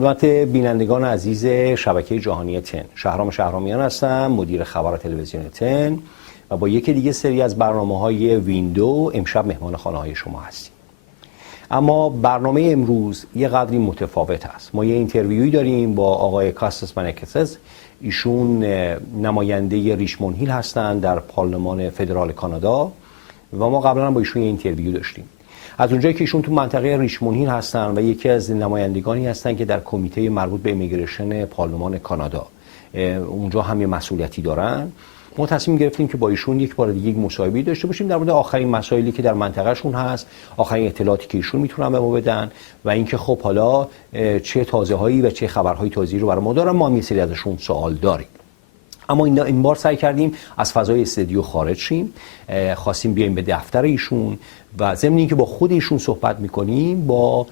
خدمت بینندگان عزیز شبکه جهانی تن، شهرام شهرامیان هستم، مدیر خبر تلویزیون تن و با یکی دیگه سری از برنامه‌های ویندو امشب مهمان خانه‌های شما هستیم. اما برنامه امروز یه قدری متفاوت است. ما یه اینترویویی داریم با آقای کاستاس منگاکیس. ایشون نماینده ریچموند هیل هستند در پارلمان فدرال کانادا و ما قبلا هم با ایشون یه اینترویو داشتیم. از اونجایی که ایشون تو منطقه ریچموند هیل هستن و یکی از نمایندگانی هستن که در کمیته مربوط به ایمیگریشن پارلمان کانادا اونجا هم یه مسئولیتی دارن، ما تصمیم گرفتیم که با ایشون یک بار دیگه یک مصاحبه داشته باشیم در مورد آخرین مسائلی که در منطقهشون هست، آخرین اطلاعاتی که ایشون میتونن به ما بدن و اینکه خب حالا چه تازه‌هایی و چه خبرهای تازه‌ای رو برای ما دارن. ما هم یه سری ازشون سوال داریم. اما این بار سعی کردیم از فضای استودیو خارج شیم، خواستیم بیایم به دفتر ایشون و ضمن اینکه با خود ایشون صحبت میکنیم با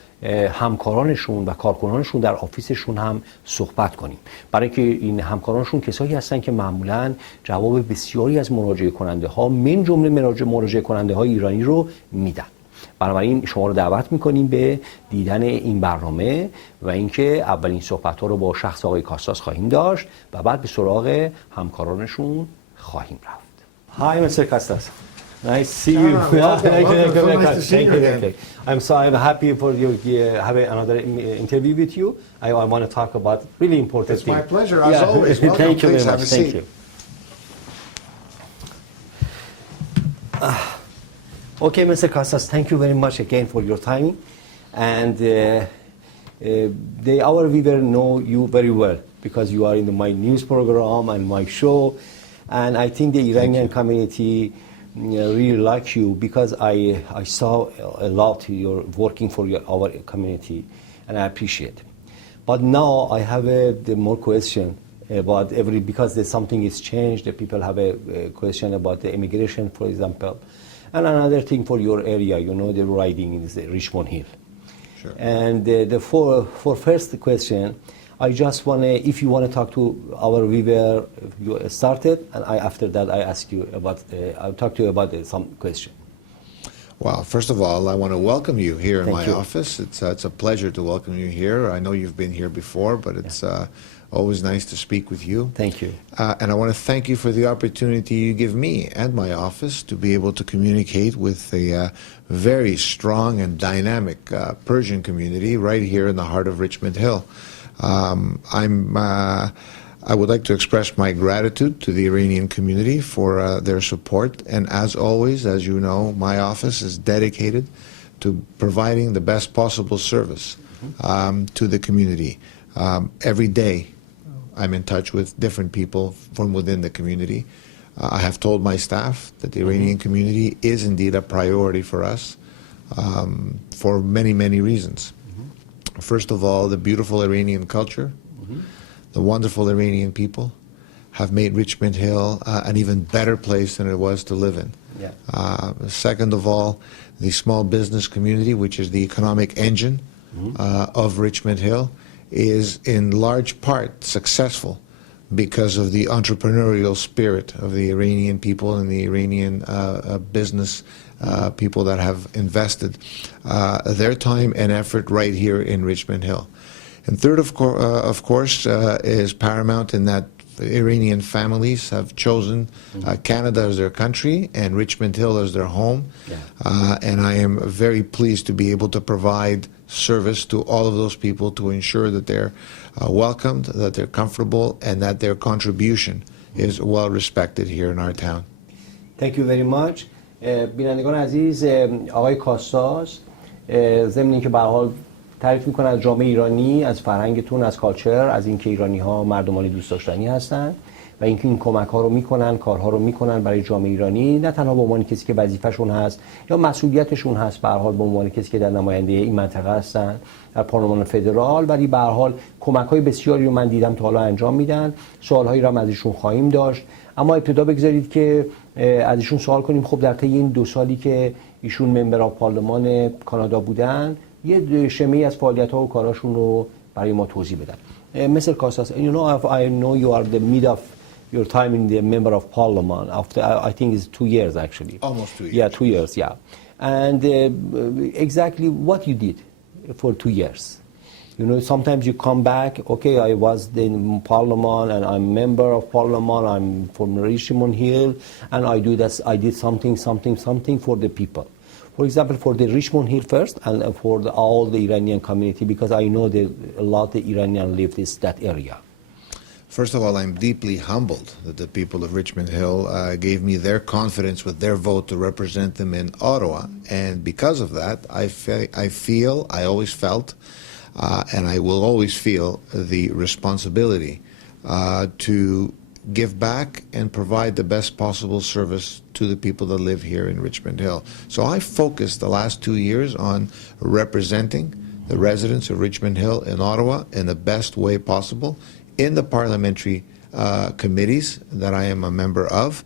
همکارانشون و کارکنانشون در آفیسشون هم صحبت کنیم، برای اینکه این همکارانشون کسایی هستن که معمولاً جواب بسیاری از مراجعه کننده ها من جمله مراجعه کننده های ایرانی رو میدن. بنابراین شما رو دعوت میکنیم به دیدن این برنامه و اینکه اولین صحبت ها رو با شخص آقای کاستاس خواهیم داشت و بعد به سراغ همکارانشون خواهیم رفت. Hi Mr. Costas. Nice to see you. I'm happy for you have another interview with you. I want to talk about really important things. It's my pleasure, as always. Welcome. Thank you Please very have much. a Thank seat. you. Okay, Mr. Costas, thank you very much again for your time. And our viewers know you very well because you are in my news program and my show. And I think the Iranian community really like you because I saw a lot you're working for our community and I appreciate it. But now I have the more question about because there's something is changed. The people have a question about the immigration, for example. And another thing for your area, you know, the riding is the Richmond Hill. Sure. And for first question, I just want to, if you want to talk to our viewer, you started, and after that I ask you about, I'll talk to you about some question. Well, first of all, I want to welcome you here in Thank my you. office. It's a pleasure to welcome you here. I know you've been here before, but it's always nice to speak with you. Thank you. And I want to thank you for the opportunity you give me and my office to be able to communicate with a very strong and dynamic Persian community right here in the heart of Richmond Hill. I would like to express my gratitude to the Iranian community for their support. And as always, as you know, my office is dedicated to providing the best possible service to the community. Every day, I'm in touch with different people from within the community. I have told my staff that the Iranian community is indeed a priority for us for many, many reasons. First of all, the beautiful Iranian culture, the wonderful Iranian people have made Richmond Hill an even better place than it was to live in. Yeah. Second of all, the small business community, which is the economic engine of Richmond Hill, is in large part successful because of the entrepreneurial spirit of the Iranian people and the Iranian business people that have invested their time and effort right here in Richmond Hill. And third, of course, is paramount in that Iranian families have chosen Canada as their country and Richmond Hill as their home. Yeah. And I am very pleased to be able to provide service to all of those people to ensure that they're welcomed, that they're comfortable, and that their contribution is well respected here in our town. Thank you very much. بینندگان عزیز، آقای کاستاس ضمن اینکه به هر حال تعریف میکنن از جامعه ایرانی، از فرهنگتون، از کالچر، از اینکه ایرانی ها مردمانی دوست داشتنی هستن و اینکه این کمک ها رو میکنن، کارها رو میکنن برای جامعه ایرانی، نه تنها به عنوان کسی که وظیفه‌شون هست یا مسئولیتشون هست، به هر حال به عنوان کسی که در نماینده این منطقه هستن در پارلمان فدرال، ولی به هر حال کمک‌های بسیاری رو من دیدم تا حالا انجام میدن. سوال‌هایی رو هم از ایشون خواهیم داشت، اما ابتدا بگذارید که از ایشون سوال کنیم خب در طی این 2 سالی که ایشون ممبر پارلمان کانادا بودن یه شمه‌ای از فعالیت‌ها و کاراشون رو برای ما توضیح بدن. Mr. Costas, you know, I know you are the mid of your time in the member of parliament. After I think it's 2 years actually. Almost 2 years. Yeah, 2 years. Yeah, and exactly what you did for 2 years. You know, sometimes you come back, okay, I was in Parliament and I'm member of Parliament, I'm from Richmond Hill, and I did something for the people. For example, for the Richmond Hill first, and for all the Iranian community, because I know that a lot of Iranians live in that area. First of all, I'm deeply humbled that the people of Richmond Hill gave me their confidence with their vote to represent them in Ottawa. And because of that, I always felt, and I will always feel the responsibility to give back and provide the best possible service to the people that live here in Richmond Hill. So I focused the last 2 years on representing the residents of Richmond Hill in Ottawa in the best way possible in the parliamentary committees that I am a member of,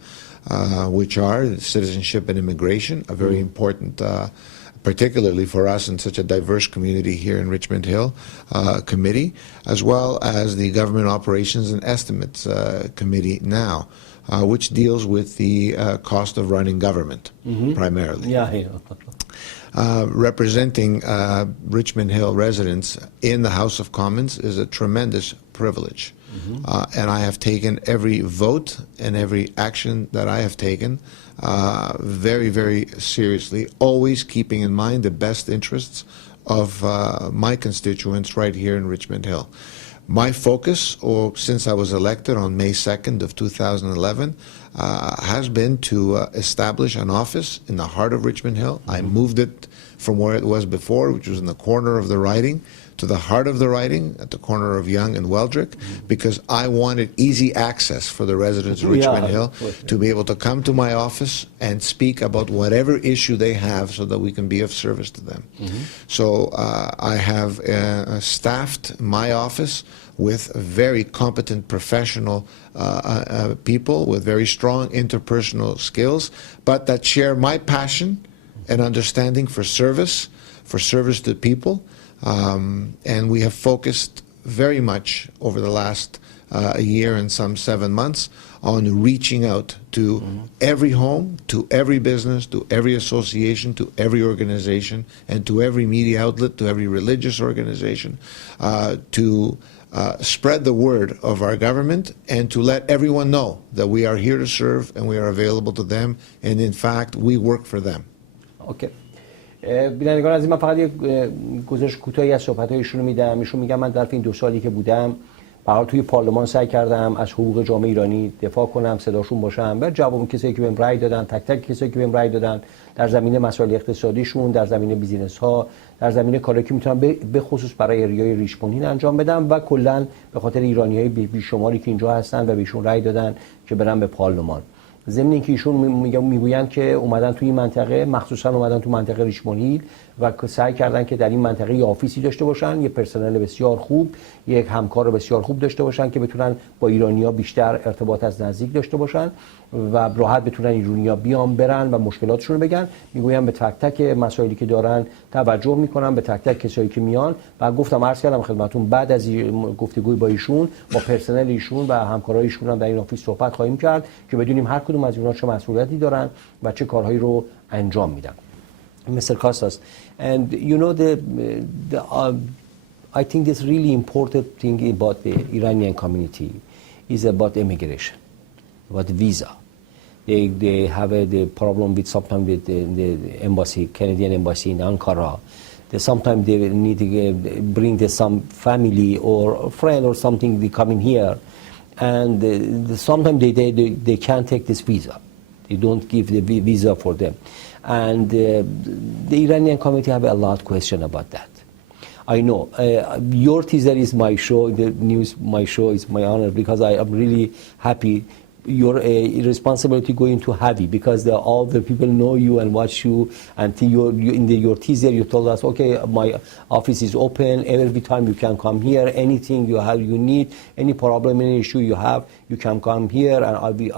which are Citizenship and Immigration, a very important, particularly for us in such a diverse community here in Richmond Hill, committee, as well as the Government Operations and Estimates Committee now, which deals with the cost of running government, primarily. Yeah. Representing Richmond Hill residents in the House of Commons is a tremendous privilege. And I have taken every vote and every action that I have taken very, very seriously, always keeping in mind the best interests of my constituents right here in Richmond Hill. My focus, since I was elected on May 2nd of 2011, has been to establish an office in the heart of Richmond Hill. I moved it from where it was before, which was in the corner of the riding, to the heart of the riding, at the corner of Yonge and Weldrick, because I wanted easy access for the residents of Richmond Hill to be able to come to my office and speak about whatever issue they have so that we can be of service to them. So I have staffed my office with very competent professional people with very strong interpersonal skills, but that share my passion and understanding for service to people. And we have focused very much over the last year and some 7 months on reaching out to every home, to every business, to every association, to every organization, and to every media outlet, to every religious organization, to spread the word of our government and to let everyone know that we are here to serve and we are available to them, and in fact, we work for them. Okay. بینندگان عزیز، من فقط یک گزارش کوتاهی از صحبت‌هایشون رو میدم. ایشون میگن من در این 2 سالی که بودم برای توی پارلمان سعی کردم از حقوق جامعه ایرانی دفاع کنم، صداشون باشم، بر جواب کسایی که بهم رأی دادن، تک تک کسایی که بهم رأی دادن در زمینه مسائل اقتصادیشون، در زمینه بیزینس ها، در زمینه کاری که میتونم به خصوص برای اریای ریچموند هیل انجام بدم و کلا به خاطر ایرانیای بیشماری که اینجا هستن و بهشون رأی دادن که برن به پارلمان. ضمن اینکه ایشون میگویند که اومدن توی این منطقه، مخصوصا اومدن تو منطقه ریچموند هیل و سعی کردن که در این منطقه یه آفیسی داشته باشن، یه پرسنل بسیار خوب، یک همکار بسیار خوب داشته باشن که بتونن با ایرانی‌ها بیشتر ارتباط از نزدیک داشته باشن و راحت بتونن ایرانی‌ها بیان برن و مشکلاتشون رو بگن. میگویم به تک تک مسائلی که دارن توجه میکنن، به تک تک کسایی که میان، و گفتم عرض کردم خدمتتون بعد از گفتگوی با ایشون با پرسنل ایشون و همکارای ایشون هم در این آفیس صحبت خواهیم کرد که بدونیم هر کدوم از اینا چه مسئولیتی دارن و چه کارهایی رو انجام میدن. Mr. Costas, and you know I think this really important thing about the Iranian community is about immigration, about visa. They have the problem with sometimes with the embassy, Canadian embassy in Ankara. Sometimes they need to bring some family or a friend or something. They come in here, and sometimes they can't take this visa. They don't give the visa for them. And the Iranian community have a lot of question about that. I know your teaser is my show, the news, my show is my honor because I am really happy. Your responsibility going to heavy because all the people know you and watch you. And in your teaser you told us, okay, my office is open every time you can come here. Anything you need, any problem, any issue you have, you can come here and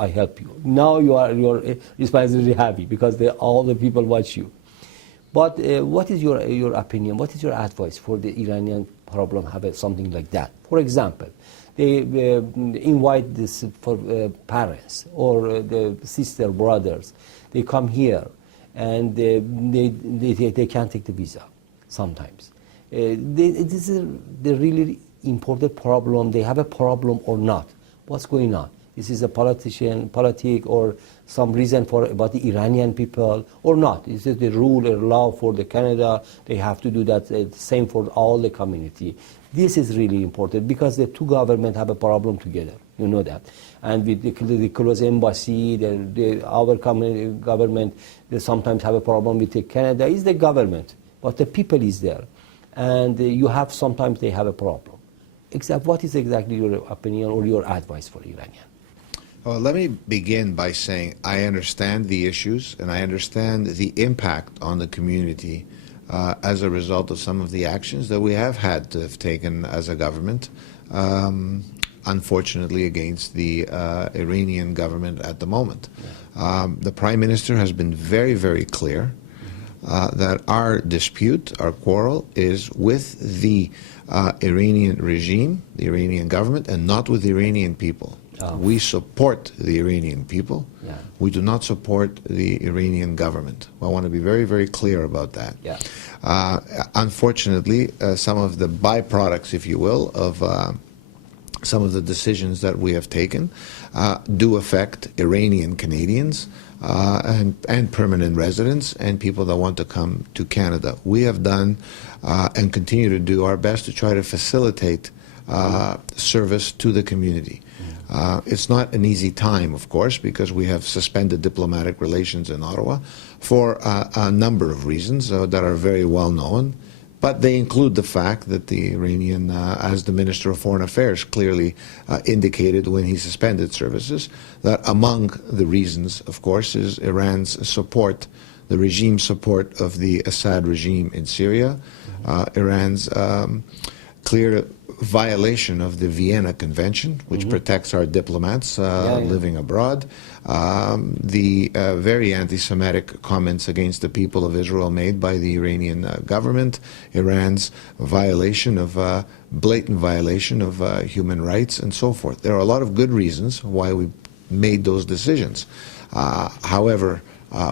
I help you. Now your responsibility heavy because all the people watch you. But what is your opinion? What is your advice for the Iranian problem? Have something like that. For example, they invite this for parents or the sister brothers. They come here and they can't take the visa sometimes. This is the really important problem. They have a problem or not. What's going on? This is a politic, or some reason about the Iranian people, or not? Is it the rule or law for the Canada? They have to do that, same for all the community. This is really important because the two governments have a problem together. You know that. And with the close embassy, our government, they sometimes have a problem with Canada. Is the government, but the people is there. And you have, sometimes they have a problem. What is exactly your opinion or your advice for Iranian? Well, let me begin by saying I understand the issues and I understand the impact on the community as a result of some of the actions that we have had to have taken as a government, unfortunately against the Iranian government at the moment. Yeah. The Prime Minister has been very, very clear that our dispute, our quarrel, is with the Iranian regime, the Iranian government, and not with the Iranian people. Oh. We support the Iranian people. Yeah. We do not support the Iranian government. I want to be very, very clear about that. Yeah. Unfortunately, some of the byproducts, if you will, of some of the decisions that we have taken do affect Iranian Canadians and permanent residents and people that want to come to Canada. We have done and continue to do our best to try to facilitate service to the community. It's not an easy time, of course, because we have suspended diplomatic relations in Ottawa for a number of reasons that are very well known. But they include the fact that the Iranian, as the Minister of Foreign Affairs clearly indicated when he suspended services, that among the reasons, of course, is Iran's support, the regime support of the Assad regime in Syria, Iran's clear violation of the Vienna Convention, which protects our diplomats living abroad, the very anti-Semitic comments against the people of Israel made by the Iranian government, Iran's violation of, blatant violation of human rights, and so forth. There are a lot of good reasons why we made those decisions. However,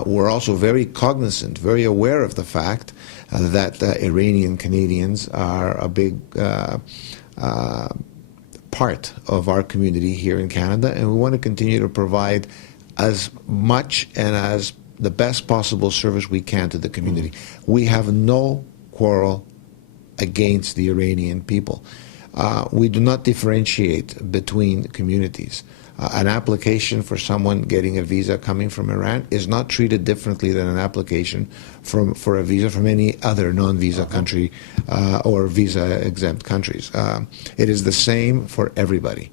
we're also very cognizant, very aware of the fact that Iranian Canadians are a big part of our community here in Canada, and we want to continue to provide as much and as the best possible service we can to the community. We have no quarrel against the Iranian people. We do not differentiate between communities. An application for someone getting a visa coming from Iran is not treated differently than an application for a visa from any other non-visa country or visa-exempt countries. It is the same for everybody.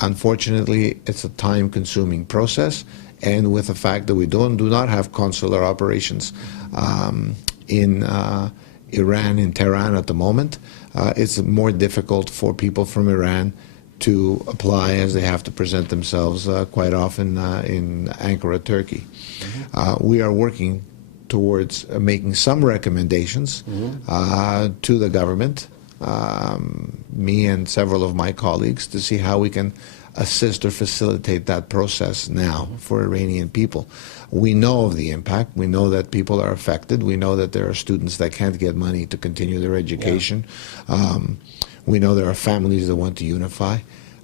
Unfortunately, it's a time-consuming process, and with the fact that we do not have consular operations in Iran, in Tehran at the moment, it's more difficult for people from Iran to apply, as they have to present themselves quite often in Ankara, Turkey. We are working towards making some recommendations to the government, me and several of my colleagues, to see how we can assist or facilitate that process now for Iranian people. We know of the impact. We know that people are affected. We know that there are students that can't get money to continue their education. We know there are families that want to unify.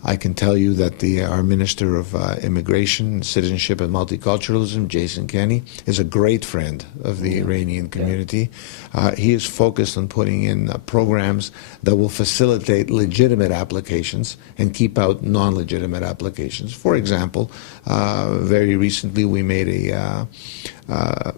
I can tell you that our Minister of Immigration, Citizenship and Multiculturalism, Jason Kenney, is a great friend of the Iranian community. He is focused on putting in programs that will facilitate legitimate applications and keep out non-legitimate applications. For example, very recently we made a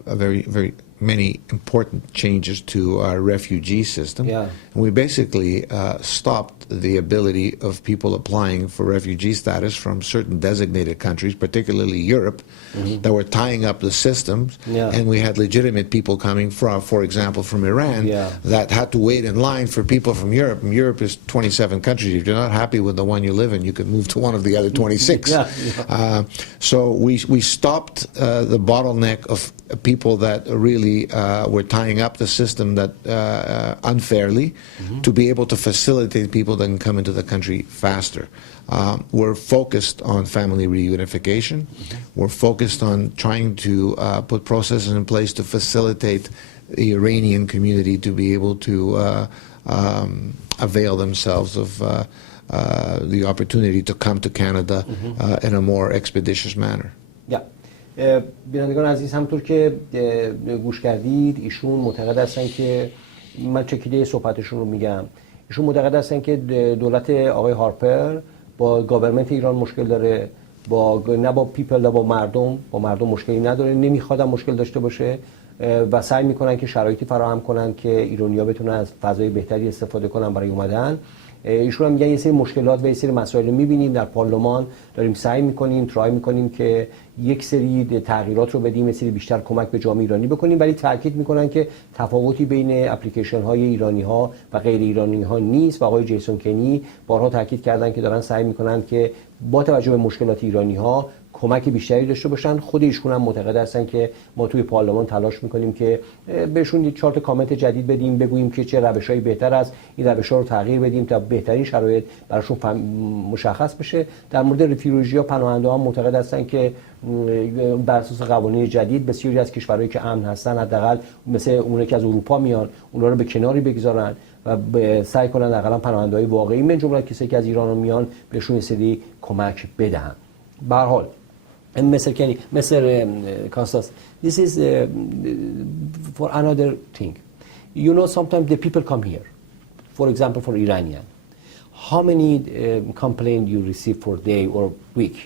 very many important changes to our refugee system. And we basically stopped the ability of people applying for refugee status from certain designated countries, particularly Europe, that were tying up the systems. And we had legitimate people coming from, for example, from Iran, that had to wait in line for people from Europe. And Europe is 27 countries. If you're not happy with the one you live in, you could move to one of the other 26. So we stopped the bottleneck of people that really were tying up the system that unfairly to be able to facilitate people that can come into the country faster. We're focused on family reunification. We're focused on trying to put processes in place to facilitate the Iranian community to be able to avail themselves of the opportunity to come to Canada in a more expeditious manner. بینندگان عزیز، همطور که گوش کردید ایشون معتقد هستن که من چکیده صحبتشون رو میگم، ایشون معتقد هستن که دولت آقای هارپر با گاورمنت ایران مشکل داره، نه با پیپل، نه با مردم مشکلی نداره، نمیخوادن مشکل داشته باشه و سعی میکنن که شرایطی فراهم کنن که ایرانی‌ها بتونن از فضای بهتری استفاده کنن برای اومدن. ایشون هم میگن یه سری مشکلات و یه سری مسائل رو میبینیم در پارلمان، داریم سعی میکنیم ترای میکنیم که یک سری تغییرات رو بدیم، یه سری بیشتر کمک به جامعه ایرانی بکنیم، ولی تاکید میکنن که تفاوتی بین اپلیکیشن های ایرانی ها و غیر ایرانی ها نیست و آقای جیسون کنی بارها تاکید کردن که دارن سعی میکنن که با توجه به مشکلات ایرانی ها کمک بیشتری داشته باشن. خود ایشون هم معتقد هستن که ما توی پارلمان تلاش میکنیم که بهشون 4 تا کامنت جدید بدیم، بگوییم که چه روش‌های بهتر است، این روش‌ها رو تغییر بدیم تا بهترین شرایط براشون مشخص بشه. در مورد رفیوژی‌ها، پناهنده‌ها معتقد هستن که بر اساس قوانین جدید بسیاری از کشورهایی که امن هستن، حداقل مثل اونایی که از اروپا میان، اونها رو به کناری بگذارن و سعی کنن حداقل پناهنده‌های واقعی من جمله کسایی که از ایران میان بهشون یه سری کمک بدن. به هر حال Mr. Kenny, Mr. Costas, this is for another thing. You know, sometimes the people come here, for example, for Iranian. How many complaints you receive per day or week?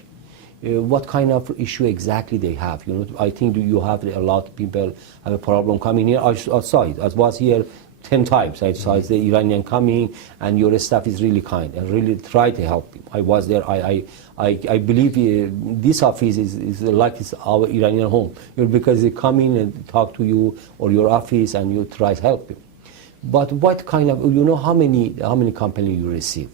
What kind of issue exactly they have? You know, I think you have a lot of people have a problem coming here. I saw it. I was here 10 times. I saw the Iranian coming, and your staff is really kind and really try to help him. I was there. I believe this office is like it's our Iranian home, because they come in and talk to you or your office and you try to help him. But what kind of, you know, how many complaints you receive?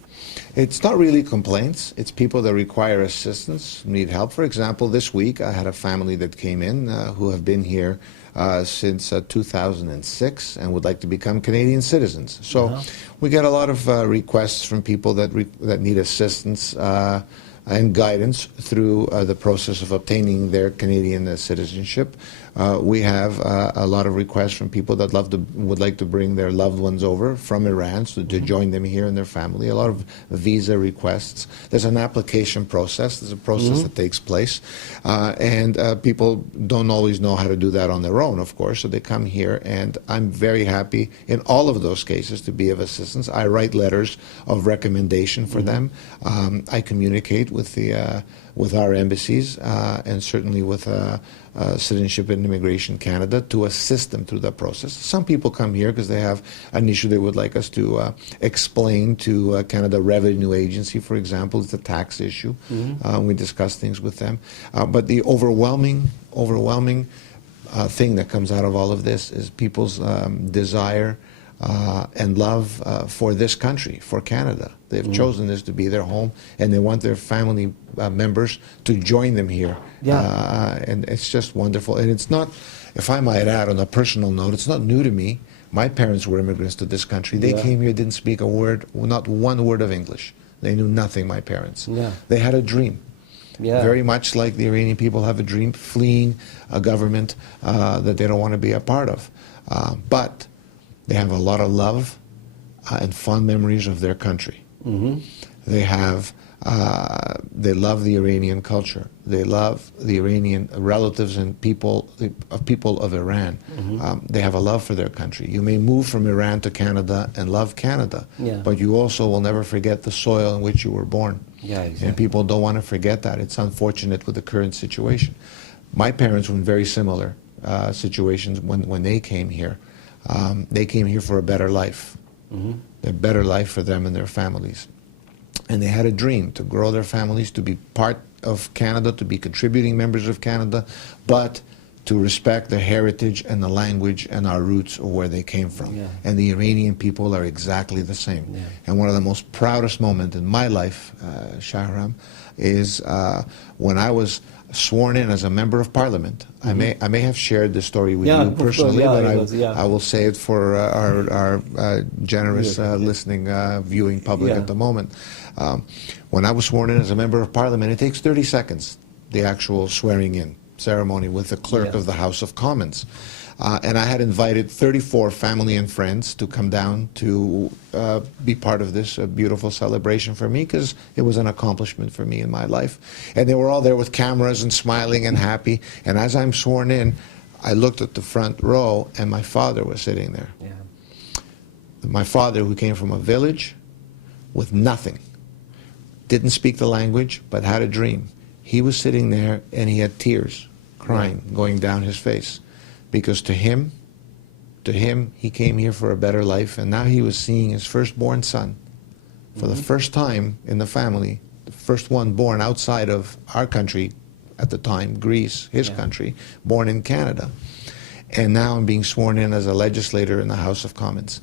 It's not really complaints. It's people that require assistance, need help. For example, this week I had a family that came in who have been here since 2006 and would like to become Canadian citizens. So we get a lot of requests from people that need assistance and guidance through the process of obtaining their Canadian citizenship. We have a lot of requests from people that would like to bring their loved ones over from Iran to join them here and their family. A lot of visa requests. There's an application process. There's a process that takes place. And people don't always know how to do that on their own, of course, so they come here, and I'm very happy in all of those cases to be of assistance. I write letters of recommendation for them. I communicate with our embassies and certainly with Citizenship and Immigration Canada to assist them through that process. Some people come here because they have an issue they would like us to explain to Canada Revenue Agency, for example. It's a tax issue. We discuss things with them. But the overwhelming thing that comes out of all of this is people's desire and love for this country, for Canada. They've chosen this to be their home, and they want their family members to join them here. And it's just wonderful. And it's not, if I might add on a personal note, it's not new to me. My parents were immigrants to this country. They came here, didn't speak a word, not one word of English. They knew nothing, my parents. They had a dream. Very much like the Iranian people have a dream, fleeing a government that they don't want to be a part of. But they have a lot of love and fond memories of their country. They love the Iranian culture. They love the Iranian relatives and people of Iran. They have a love for their country. You may move from Iran to Canada and love Canada, but you also will never forget the soil in which you were born. Exactly. And people don't want to forget that. It's unfortunate with the current situation. My parents were in very similar situations when they came here. They came here for a better life, a better life for them and their families. And they had a dream to grow their families, to be part of Canada, to be contributing members of Canada, but to respect their heritage and the language and our roots of where they came from. And the Iranian people are exactly the same. And one of the most proudest moments in my life, Shahram, is when I was sworn in as a member of parliament. I may have shared this story with you personally, but I will say it for our generous listening, viewing public at the moment. When I was sworn in as a member of parliament, it takes 30 seconds, the actual swearing in ceremony with the clerk of the House of Commons. And I had invited 34 family and friends to come down to be part of this beautiful celebration for me, because it was an accomplishment for me in my life. And they were all there with cameras and smiling and happy. And as I'm sworn in, I looked at the front row, and my father was sitting there. Yeah. My father, who came from a village with nothing, didn't speak the language, but had a dream. He was sitting there, and he had tears, crying, going down his face. Because to him, he came here for a better life, and now he was seeing his firstborn son for the first time in the family, the first one born outside of our country at the time, Greece, his country, born in Canada. And now I'm being sworn in as a legislator in the House of Commons.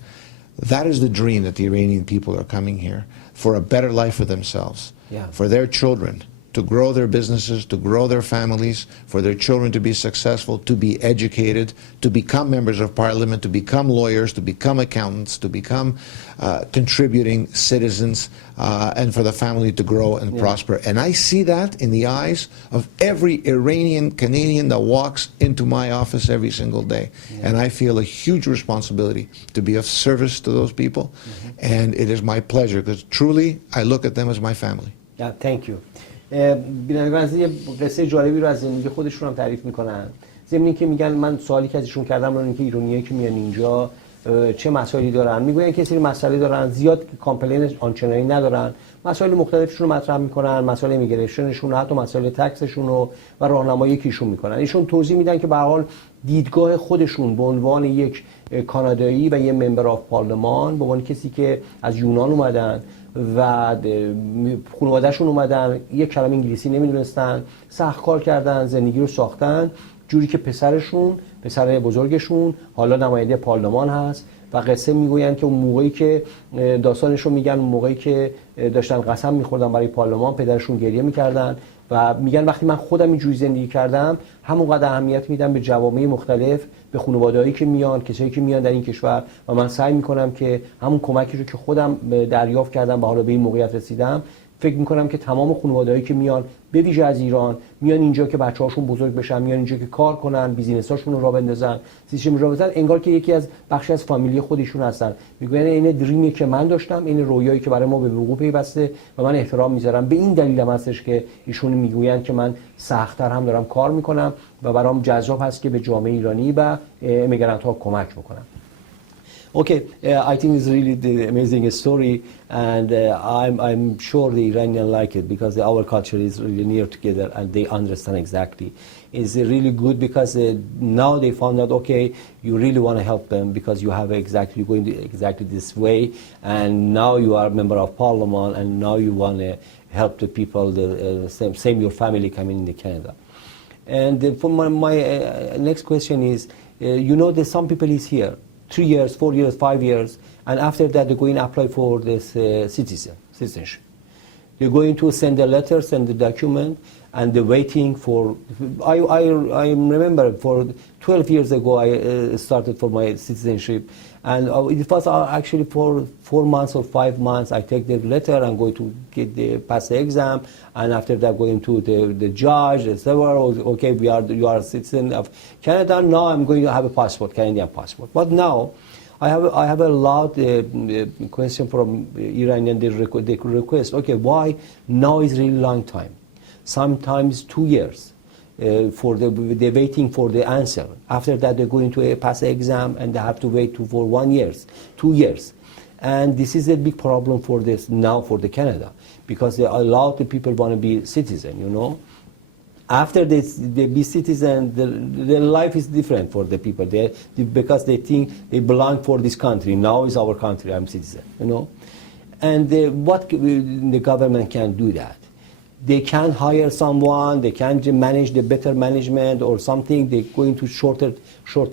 That is the dream that the Iranian people are coming here for, a better life for themselves, for their children, to grow their businesses, to grow their families, for their children to be successful, to be educated, to become members of parliament, to become lawyers, to become accountants, to become contributing citizens, and for the family to grow and prosper. And I see that in the eyes of every Iranian Canadian that walks into my office every single day. And I feel a huge responsibility to be of service to those people. And it is my pleasure, because truly I look at them as my family. Yeah, thank you. بینندگان از یه قصه جالبی رو از زندگی خودشون هم تعریف میکنن. ضمن که میگن، من سوالی که ازشون کردم رو اینکه ایرانیایی که میان اینجا چه مسائلی دارن، میگن که سری مسائلی دارن، زیاد کامپلین آنچنانی ندارن، مسائل مختلفشون رو مطرح میکنن، مسائل ایمیگریشنشون، حتی مسائل تکسشون و راهنمایی که ایشون میکنن. ایشون توضیح میدن که به هر حال دیدگاه خودشون به عنوان یک کانادایی و یه ممبر آف پارلمان، به عنوان کسی که از یونان اومدن و خانواده‌شون اومدن، یک کلمه انگلیسی نمیدونستن، سخت کار کردن، زندگی رو ساختن جوری که پسر بزرگشون حالا نماینده پارلمان هست. و قصه میگوین که اون موقعی که داستانشون میگن، اون موقعی که داشتن قسم میخوردن برای پارلمان، پدرشون گریه میکردن و میگن وقتی من خودم اینجوری زندگی کردم، همونقدر اهمیت میدم به جوامع مختلف، به خانواده‌هایی که میان، کسایی که میان در این کشور، و من سعی میکنم که همون کمکی رو که خودم دریافت کردم و حالا به این موقعیت رسیدم، فکر میکنم که تمام خانواده‌هایی که میان، به ویژه از ایران، میان اینجا که بچه‌هاشون بزرگ بشن، میان اینجا که کار کنن، بیزینس‌هاشون رو راه بندازن، سیستم راه بندازن، انگار که یکی از بخشی از فامیلی خودشون هستن. میگن این دریمی که من داشتم، این رویایی که برای ما به وقوع پیوسته و من احترام میذارم. به این دلیل هم هستش که ایشون میگویند که من سخت‌تر هم دارم کار میکنم و برام جذاب هست که به جامعه ایرانی و امیگرانت‌ها کمک بکنم. Okay, I think it's really the amazing story, and I'm sure the Iranians like it because our culture is really near together and they understand exactly. It's really good because now they found out, okay, you really want to help them because you have going exactly this way, and now you are a member of parliament, and now you want to help the people, same your family coming in Canada. And for my next question is, you know that some people is here 3 years, 4 years, 5 years, and after that they're going to apply for this citizenship. They're going to send a letter, send a document, and they're waiting for. I remember for 12 years ago I started for my citizenship, and it was actually for 4 months or 5 months. I take the letter and go to pass the exam, and after that going to the judge. They say, well, okay, you are a citizen of Canada. Now I'm going to have a passport, Canadian passport. But now I have a lot question from Iranian. They request, okay, why now is really long time? Sometimes 2 years. They're waiting for the answer. After that, they're going to pass the exam, and they have to wait for 1 year, 2 years. And this is a big problem for this now for the Canada, because a lot of people want to be citizen, you know. After they be citizen, their life is different for the people there, because they think they belong for this country. Now is our country, I'm citizen, you know. And what the government can do that? They can hire someone, they can manage the better management or something, they go into short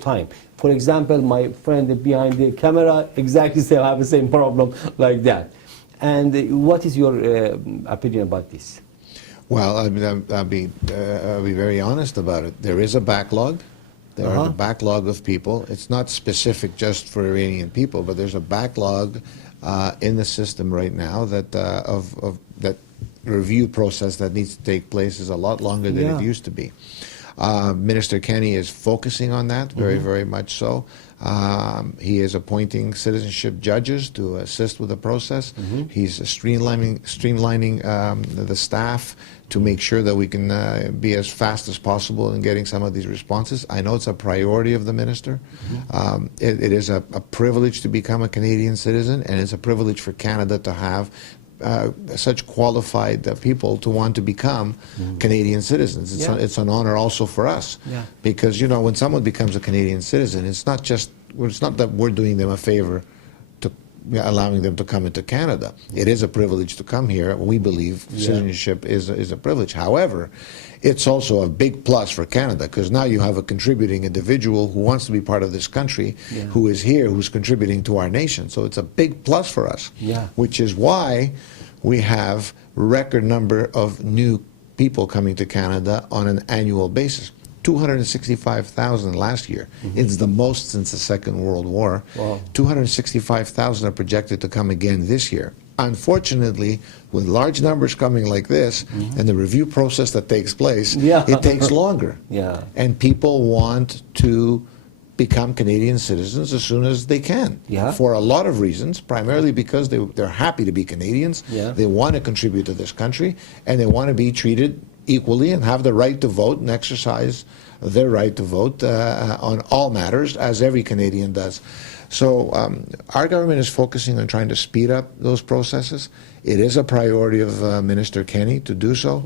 time. For example, my friend behind the camera exactly have the same problem like that. And what is your opinion about this? Well, I'll be very honest about it. There is a backlog. There are a backlog of people. It's not specific just for Iranian people, but there's a backlog in the system right now that that review process that needs to take place is a lot longer than it used to be. Minister Kenny is focusing on that very much so. He is appointing citizenship judges to assist with the process. He's streamlining the staff to make sure that we can be as fast as possible in getting some of these responses. I know it's a priority of the minister. It is a privilege to become a Canadian citizen, and it's a privilege for Canada to have such qualified people to want to become Canadian citizens. It's an honor also for us, because when someone becomes a Canadian citizen, it's not that we're doing them a favor to allowing them to come into Canada. It is a privilege to come here. We believe citizenship is a privilege. However, it's also a big plus for Canada, because now you have a contributing individual who wants to be part of this country, who is here, who's contributing to our nation. So it's a big plus for us, which is why we have record number of new people coming to Canada on an annual basis. 265,000 last year. It's the most since the Second World War. 265,000 are projected to come again this year. Unfortunately, with large numbers coming like this, and the review process that takes place, it takes longer. And people want to become Canadian citizens as soon as they can, for a lot of reasons, primarily because they're happy to be Canadians, they want to contribute to this country, and they want to be treated equally and have the right to vote and exercise their right to vote on all matters, as every Canadian does. So our government is focusing on trying to speed up those processes. It is a priority of Minister Kenny to do so.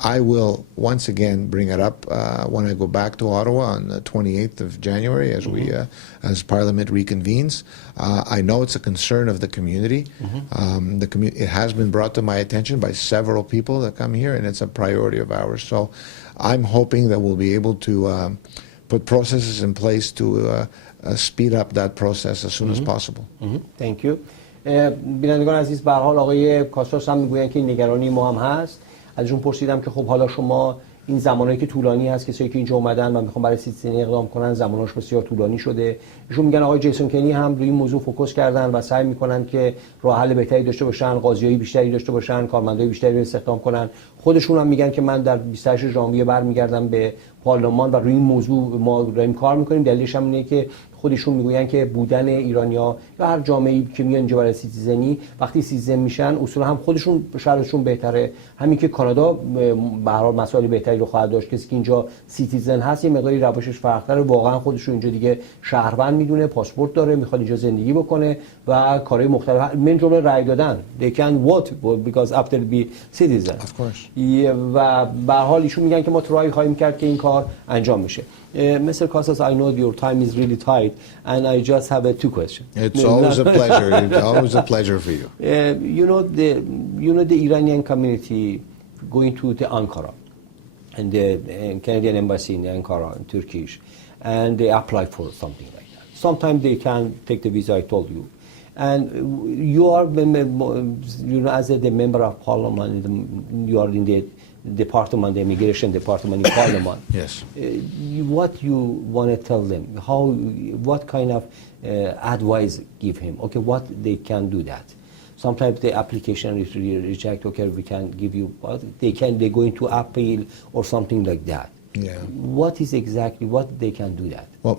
I will once again bring it up when I go back to Ottawa on the 28th of January as Parliament reconvenes. I know it's a concern of the community. It has been brought to my attention by several people that come here, and it's a priority of ours. So I'm hoping that we'll be able to put processes in place to speed up that process as soon as possible. Thank you. بینندگان عزیز، به هر حال آقای کاستاس هم میگوین که نگرانی ما هم هست. ازشون پرسیدم که خب حالا شما این زمانایی که طولانی هست، کسایی که اینجا اومدن و میخوان برای سیتیزنی اقدام کنن زماناش بسیار طولانی شده. ایشون میگن آقای جیسون کنی هم روی این موضوع فوکس کردن و سعی میکنن که راه حل بهتری داشته باشن، قاضیای بیشتری داشته باشن، کارمندای بیشتری رو استخدام کنن. خودشون هم میگن که من در 28 ژانویه برمیگردم به پارلمان و روی این موضوع ما داریم کار میکنیم. دلیلش هم اینه که خودشون میگوین که بودن ایرانیا یا هر جامعه‌ای که میان اینجا برای سیتیزنی، وقتی سیتیزن میشن اصولا هم خودشون شرایطشون بهتره، همین که کانادا به هر حال مسائل بهتری رو خواهد داشت. کسی که اینجا سیتیزن هست یه مقداری روشش فرق‌تره، واقعا خودش رو اینجا دیگه شهروند میدونه، پاسپورت داره، میخواد اینجا زندگی بکنه و کارهای مختلف من جمله رأی دادن. they can vote because after be citizen. Of course. و به هر حال ایشون میگن که ما ترای خواهیم کرد که این کار انجام میشه. Mr. Costas, I know your time is really tight, and I just have two questions. It's always a pleasure. It's always a pleasure for you. The Iranian community going to the Ankara and the Canadian embassy in Ankara, in Turkish, and they apply for something like that. Sometimes they can take the visa, I told you. And you are, as the member of parliament, you are in the department, the immigration department in parliament. Yes. What you want to tell them? What kind of advice give him? Okay, what they can do that. Sometimes the application is reject. Okay, we can give you. They're going to appeal or something like that. Yeah. What is exactly what they can do that? Well,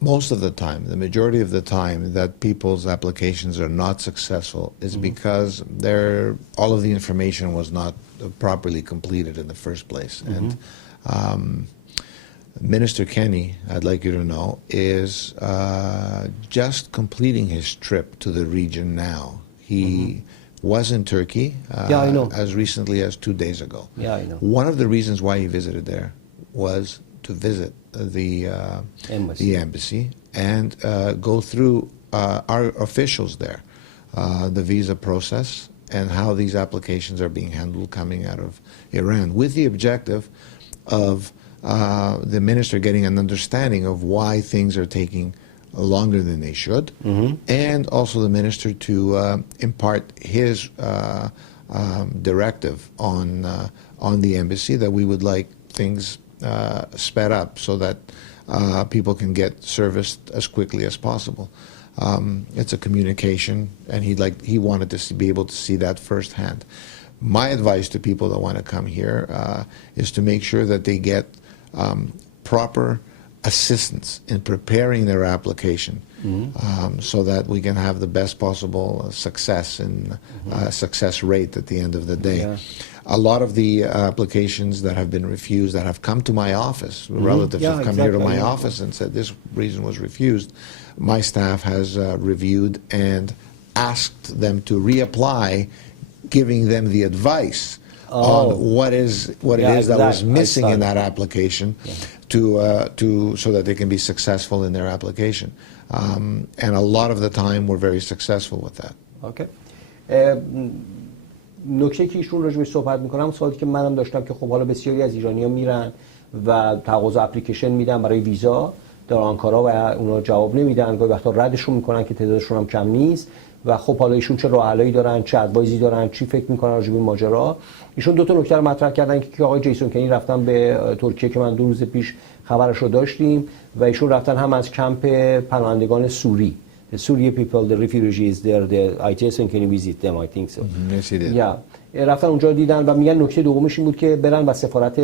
most of the time, the majority of the time that people's applications are not successful is because all of the information was not properly completed in the first place. And Minister Kenny, I'd like you to know, is just completing his trip to the region now. He was in Turkey I know. as recently as 2 days ago. Yeah, I know. One of the reasons why he visited there was to visit the embassy and go through our officials there, the visa process and how these applications are being handled coming out of Iran, with the objective of the minister getting an understanding of why things are taking longer than they should, and also the minister to impart his directive on the embassy that we would like things sped up so that people can get serviced as quickly as possible. It's a communication, and he wanted to be able to see that firsthand. My advice to people that want to come here is to make sure that they get proper assistance in preparing their application so that we can have the best possible success and success rate at the end of the day. Yeah. A lot of the applications that have been refused that have come to my office, relatives have come here to my office and said this reason was refused, my staff has reviewed and asked them to reapply, giving them the advice on what it is that was missing in that application so that they can be successful in their application. And a lot of the time we're very successful with that. Okay. نکته که ایشون راجع بهش صحبت میکنم سوالی که منم داشتم که خب حالا بسیاری از ایرانی‌ها میرن و تقاضا اپلیکیشن میدن برای ویزا در آنکارا و اونا جواب نمیدن، گاهی وقتا ردشون میکنن که تعدادشون هم کم نیست و خب حالا ایشون چه راه حلایی دارن، چه ادوایزی دارن، چی فکر میکنن راجع به این ماجرا. ایشون دو تا نکته رو مطرح کردن که آقای جیسون کنی رفتن به ترکیه که من 2 روز پیش خبرش رو داشتیم و ایشون رفتن هم از کمپ پناهندگان سوری. The Syrian people, the refugees there, I just can visit them, I think so. Yes, he did. رفتن اونجا دیدن و میگن نکته دومش این بود که برن و سفارت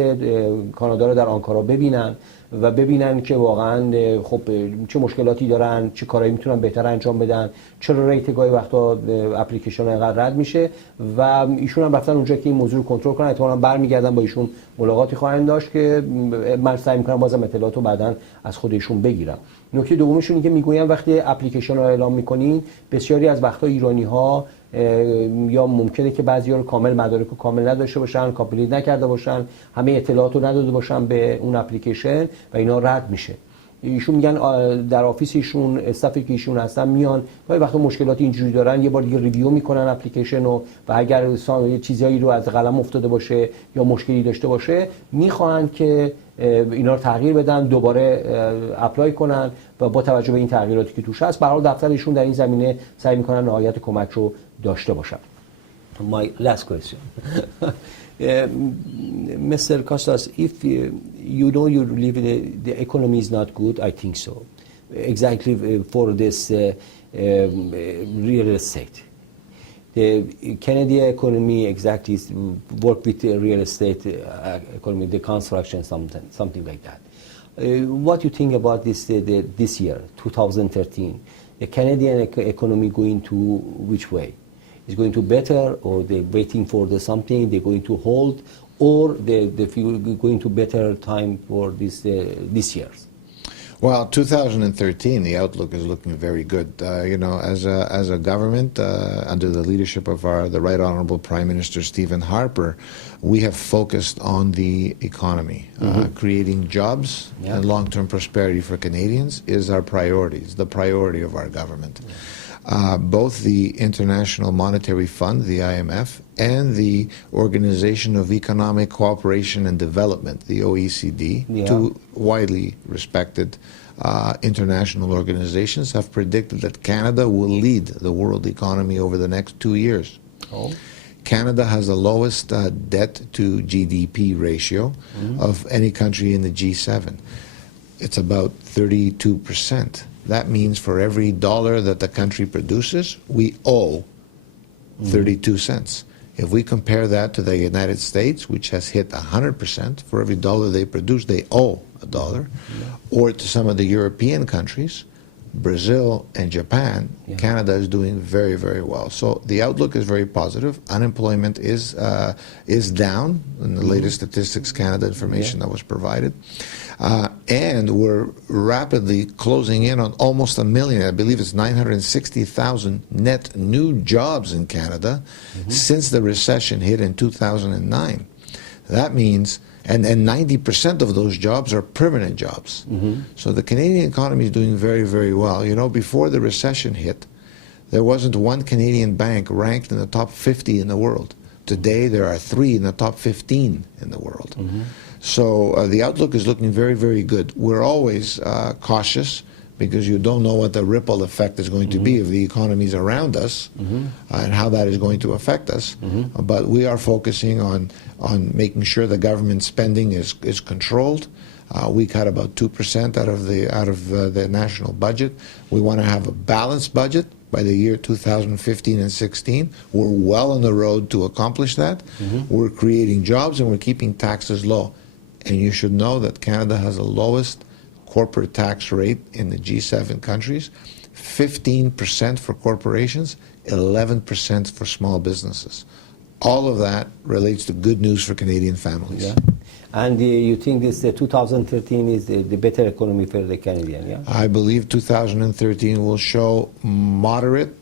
کانادا رو در آنکارا ببینن و ببینن که واقعا خب چه مشکلاتی دارن، چه کارایی میتونن بهتر انجام بدن، چرا ریت گاهی وقتا اپلیکیشن اینقدر رد میشه و ایشون هم رفتن اونجا که این موضوع رو کنترل کنن. احتمالاً برمیگردن با ایشون ملاقاتی خواهند داشت که من سعی میکنم بازم اطلاعات رو بعداً از خود ایشون بگیرم. نکته دومش اینه که میگویم وقتی اپلیکیشن رو اعلام میکنین بسیاری از وقتا ایرانی‌ها یا ممکنه که بعضی‌ها رو کامل مدارک رو کامل نداشته باشن، کامپلیت نکرده باشن، همه اطلاعات رو نداده باشن به اون اپلیکیشن و اینا رد میشه. ایشون میگن در آفیس ایشون استافی که ایشون هستن میان گاهی وقتا مشکلاتی اینجوری دارن یه بار دیگه ریویو میکنن اپلیکیشن رو و اگر چیزایی رو از قلم افتاده باشه یا مشکلی داشته باشه میخوان که اینا رو تغییر بدن، دوباره اپلای کنن و با توجه به این تغییراتی که توش هست به هر حال دفتر ایشون در این زمینه سعی میکنن رعایت کمک رو داشته باشن. My last question. Mr. Costas, if you know you live in the economy is not good, I think so. Exactly for this real estate. The Canadian economy exactly work with the real estate economy, the construction, something like that. What do you think about this year, 2013? The Canadian economy going to which way? Is going to better, or they're waiting for something, they're going to hold, or they feel going to better time for this year? Well, 2013, the outlook is looking very good. As a government, under the leadership of the Right Honourable Prime Minister Stephen Harper, we have focused on the economy. Creating jobs and long-term prosperity for Canadians is our priority. It's the priority of our government. Both the International Monetary Fund, the IMF, and the Organization of Economic Cooperation and Development, the OECD, two widely respected international organizations, have predicted that Canada will lead the world economy over the next 2 years. Canada has the lowest debt to GDP ratio of any country in the G7. It's about 32%. That means for every dollar that the country produces, we owe 32 cents. If we compare that to the United States, which has hit 100%, for every dollar they produce, they owe $1. Or to some of the European countries, Brazil and Japan, Canada is doing very, very well. So the outlook is very positive. Unemployment is down in the latest Statistics Canada information that was provided. And we're rapidly closing in on almost 1 million. I believe it's 960,000 net new jobs in Canada since the recession hit in 2009. That means, and 90% of those jobs are permanent jobs. So the Canadian economy is doing very, very well. You know, before the recession hit, there wasn't one Canadian bank ranked in the top 50 in the world. Today, there are 3 in the top 15 in the world. So the outlook is looking very, very good. We're always cautious because you don't know what the ripple effect is going to be of the economies around us and how that is going to affect us. But we are focusing on making sure the government spending is controlled. We cut about 2% out of the national budget. We want to have a balanced budget by the year 2015 and 16. We're well on the road to accomplish that. We're creating jobs and we're keeping taxes low. And you should know that Canada has the lowest corporate tax rate in the G7 countries, 15% for corporations, 11% for small businesses. All of that relates to good news for Canadian families. Yeah. And you think this 2013 is the better economy for the Canadian, yeah? I believe 2013 will show moderate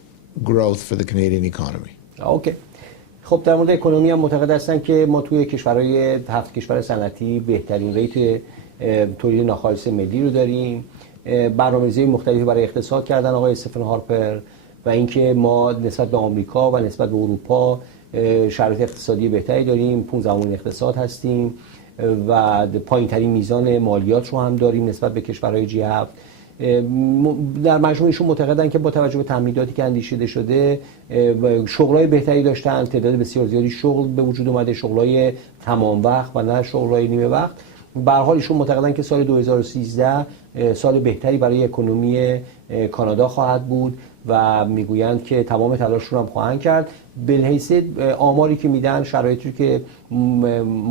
growth for the Canadian economy. اوکی. خب در مورد اکونومی هم معتقد هستن که ما توی کشورهای 7 کشور صنعتی بهترین ریت تولید ناخالص ملی رو داریم. برنامه‌ریزی مختلفی برای اقتصاد کردن آقای استفن هارپر و اینکه ما نسبت به آمریکا و نسبت به اروپا شرایط اقتصادی بهتری داریم، 15مین اقتصاد هستیم و پایین‌ترین میزان مالیات رو هم داریم نسبت به کشورهای جی 7. در مجموعشون معتقدن که با توجه به تمهیداتی که اندیشیده شده شغلای بهتری داشتن، تعداد بسیار زیادی شغل به وجود اومده، شغلای تمام وقت و نه شغلای نیمه وقت. به هر حال ایشون معتقدن که سال 2013 سال بهتری برای اکونومی کانادا خواهد بود و میگویند که تمام تلاششون هم خواهند کرد. بالحیث آماری که میدن، شرایطی که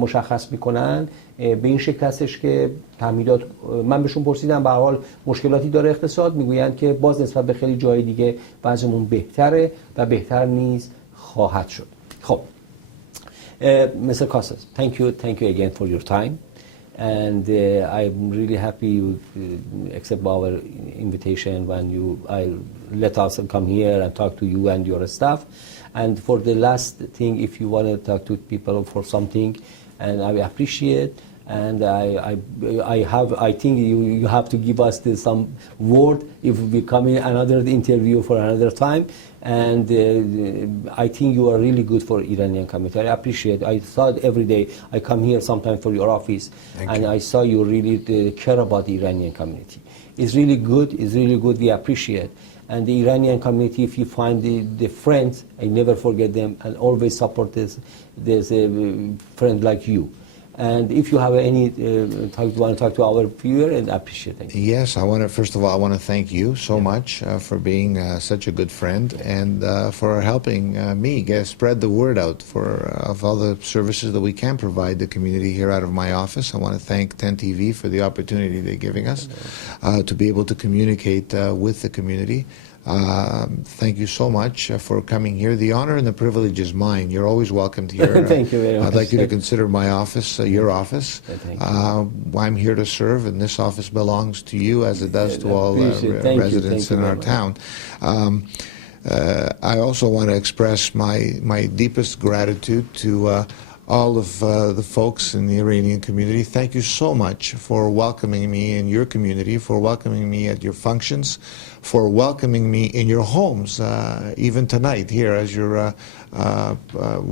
مشخص میکنن به این شکل هستش که تمهیدات، من بهشون پرسیدم به هر حال مشکلاتی داره اقتصاد، میگویند که باز نسبت به خیلی جای دیگه وضعمون بهتره و بهتر نیز خواهد شد. خب Mr. Costas, thank you again for your time. And I'm really happy you accept our invitation when I let us come here and talk to you and your staff. And for the last thing, if you want to talk to people for something, and I appreciate. And I think you have to give us some word if we come in another interview for another time. And I think you are really good for Iranian community. I appreciate. I thought every day I come here sometime for your office, and I saw you really care about the Iranian community. It's really good. It's really good. We appreciate. And the Iranian community, if you find the friends, I never forget them, and always support this. There's a friend like you. And if you have any want to talk to our viewer, and I appreciate it. Yes, first of all, I want to thank you so much for being such a good friend and for helping me spread the word out of all the services that we can provide the community here out of my office. I want to thank 10 TV for the opportunity they're giving us to be able to communicate with the community. Thank you so much for coming here. The honor and the privilege is mine. You're always welcomed here. Thank you very much. I'd like you to consider my office your office. I'm here to serve, and this office belongs to you as it does to all residents in our town. I also want to express my deepest gratitude to all of the folks in the Iranian community. Thank you so much for welcoming me in your community, for welcoming me at your functions, for welcoming me in your homes, even tonight here as you're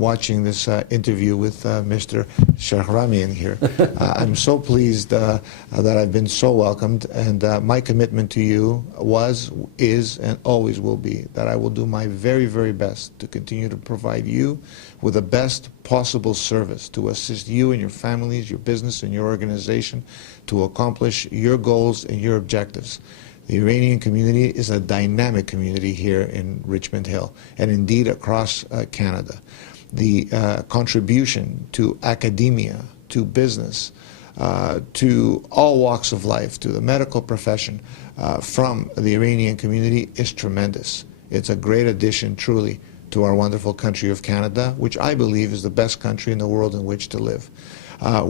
watching this interview with Mr. Shahramian here. I'm so pleased that I've been so welcomed, and my commitment to you is, and always will be that I will do my very, very best to continue to provide you with the best possible service to assist you and your families, your business, and your organization to accomplish your goals and your objectives. The Iranian community is a dynamic community here in Richmond Hill and indeed across Canada. The contribution to academia, to business, to all walks of life, to the medical profession from the Iranian community is tremendous. It's a great addition, truly, to our wonderful country of Canada, which I believe is the best country in the world in which to live.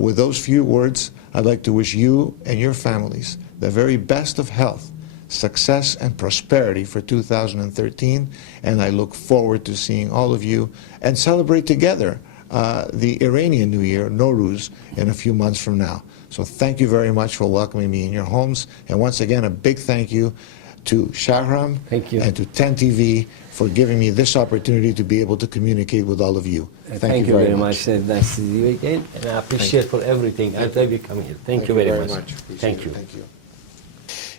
With those few words, I'd like to wish you and your families the very best of health, success, and prosperity for 2013, and I look forward to seeing all of you and celebrate together the Iranian New Year, Nowruz, in a few months from now. So thank you very much for welcoming me in your homes, and once again a big thank you to Shahram and to 10 TV for giving me this opportunity to be able to communicate with all of you. Thank you very much. Nice to see you again, and I appreciate for everything. I'll you come here. Thank you very much. Thank you.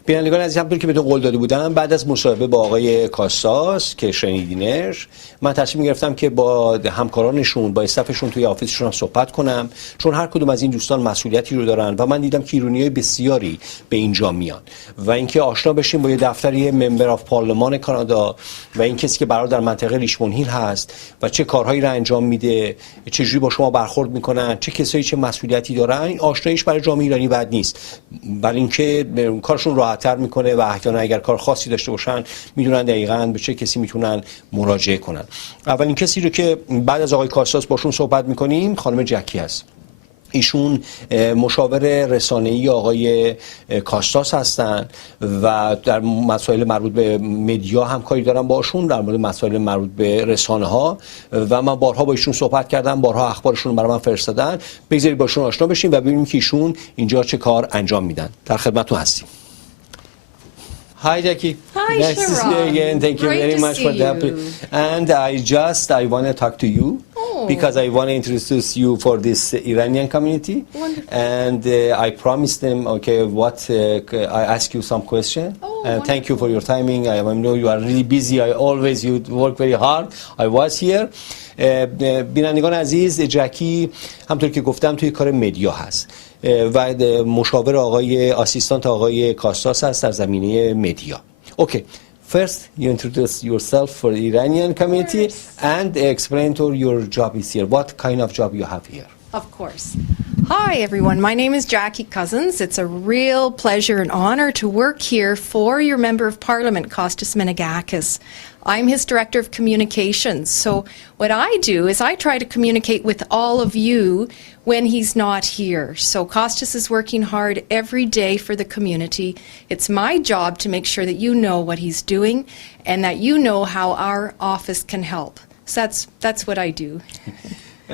بینندگان عزیز، همونطور که بهتون قول داده بودم بعد از مصاحبه با آقای کاستاس که شنیدینش، من تصمیم گرفتم که با همکارانشون، با استافشون توی آفیسشون هم صحبت کنم، چون هر کدوم از این دوستان مسئولیتی رو دارن و من دیدم که ایرانیای بسیاری به اینجا میان و اینکه آشنا بشیم با یه دفتری ممبر آف پارلمان کانادا و این کسی که برای در منطقه ریچموند هیل هست و چه کارهایی رو انجام میده، چه جوری با شما برخورد میکنن، چه کسایی چه مسئولیتی دارن، این آشناییش برای جامعه ایرانی بد نیست، برای اینکه کارشون راحت‌تر میکنه و احیانا اگر کار خاصی داشته باشن میدونن دقیقاً به چه کسی میتونن مراجعه کنن. اولین کسی رو که بعد از آقای کاستاس باشون صحبت میکنیم خانم جکی هست. ایشون مشاور رسانه‌ای آقای کاستاس هستن و در مسائل مربوط به مدیا همکاری دارن باشون، در مورد مسائل مربوط به رسانه‌ها و من بارها با ایشون صحبت کردم، بارها اخبارشون رو برای من فرستادن. بگذارید باشون آشنا بشیم و ببینیم که ایشون اینجا چه کار انجام میدن. در خدمتتون هستیم. Hi Jackie. Hi Nice to see you again. Thank you very much for the and I want to talk to you because I want to introduce you for this Iranian community. Wonderful. And I promised them, okay, I ask you some question. And thank you for your timing. I know you are really busy. You work very hard. I was here. بینندگان عزیز، جکی همطور که گفتم توی کار مدیا هست و مشاور آسیستانت آقای کاستاس هست در زمینه مدیا. Okay. First, you introduce yourself for the Iranian community and explain to your job is here. What kind of job you have here? Of course. Hi, everyone. My name is Jackie Cousins. It's a real pleasure and honor to work here for your Member of Parliament, Costas Menegakis. I'm his Director of Communications. So what I do is I try to communicate with all of you when he's not here. So Costas is working hard every day for the community. It's my job to make sure that you know what he's doing and that you know how our office can help. So that's what I do.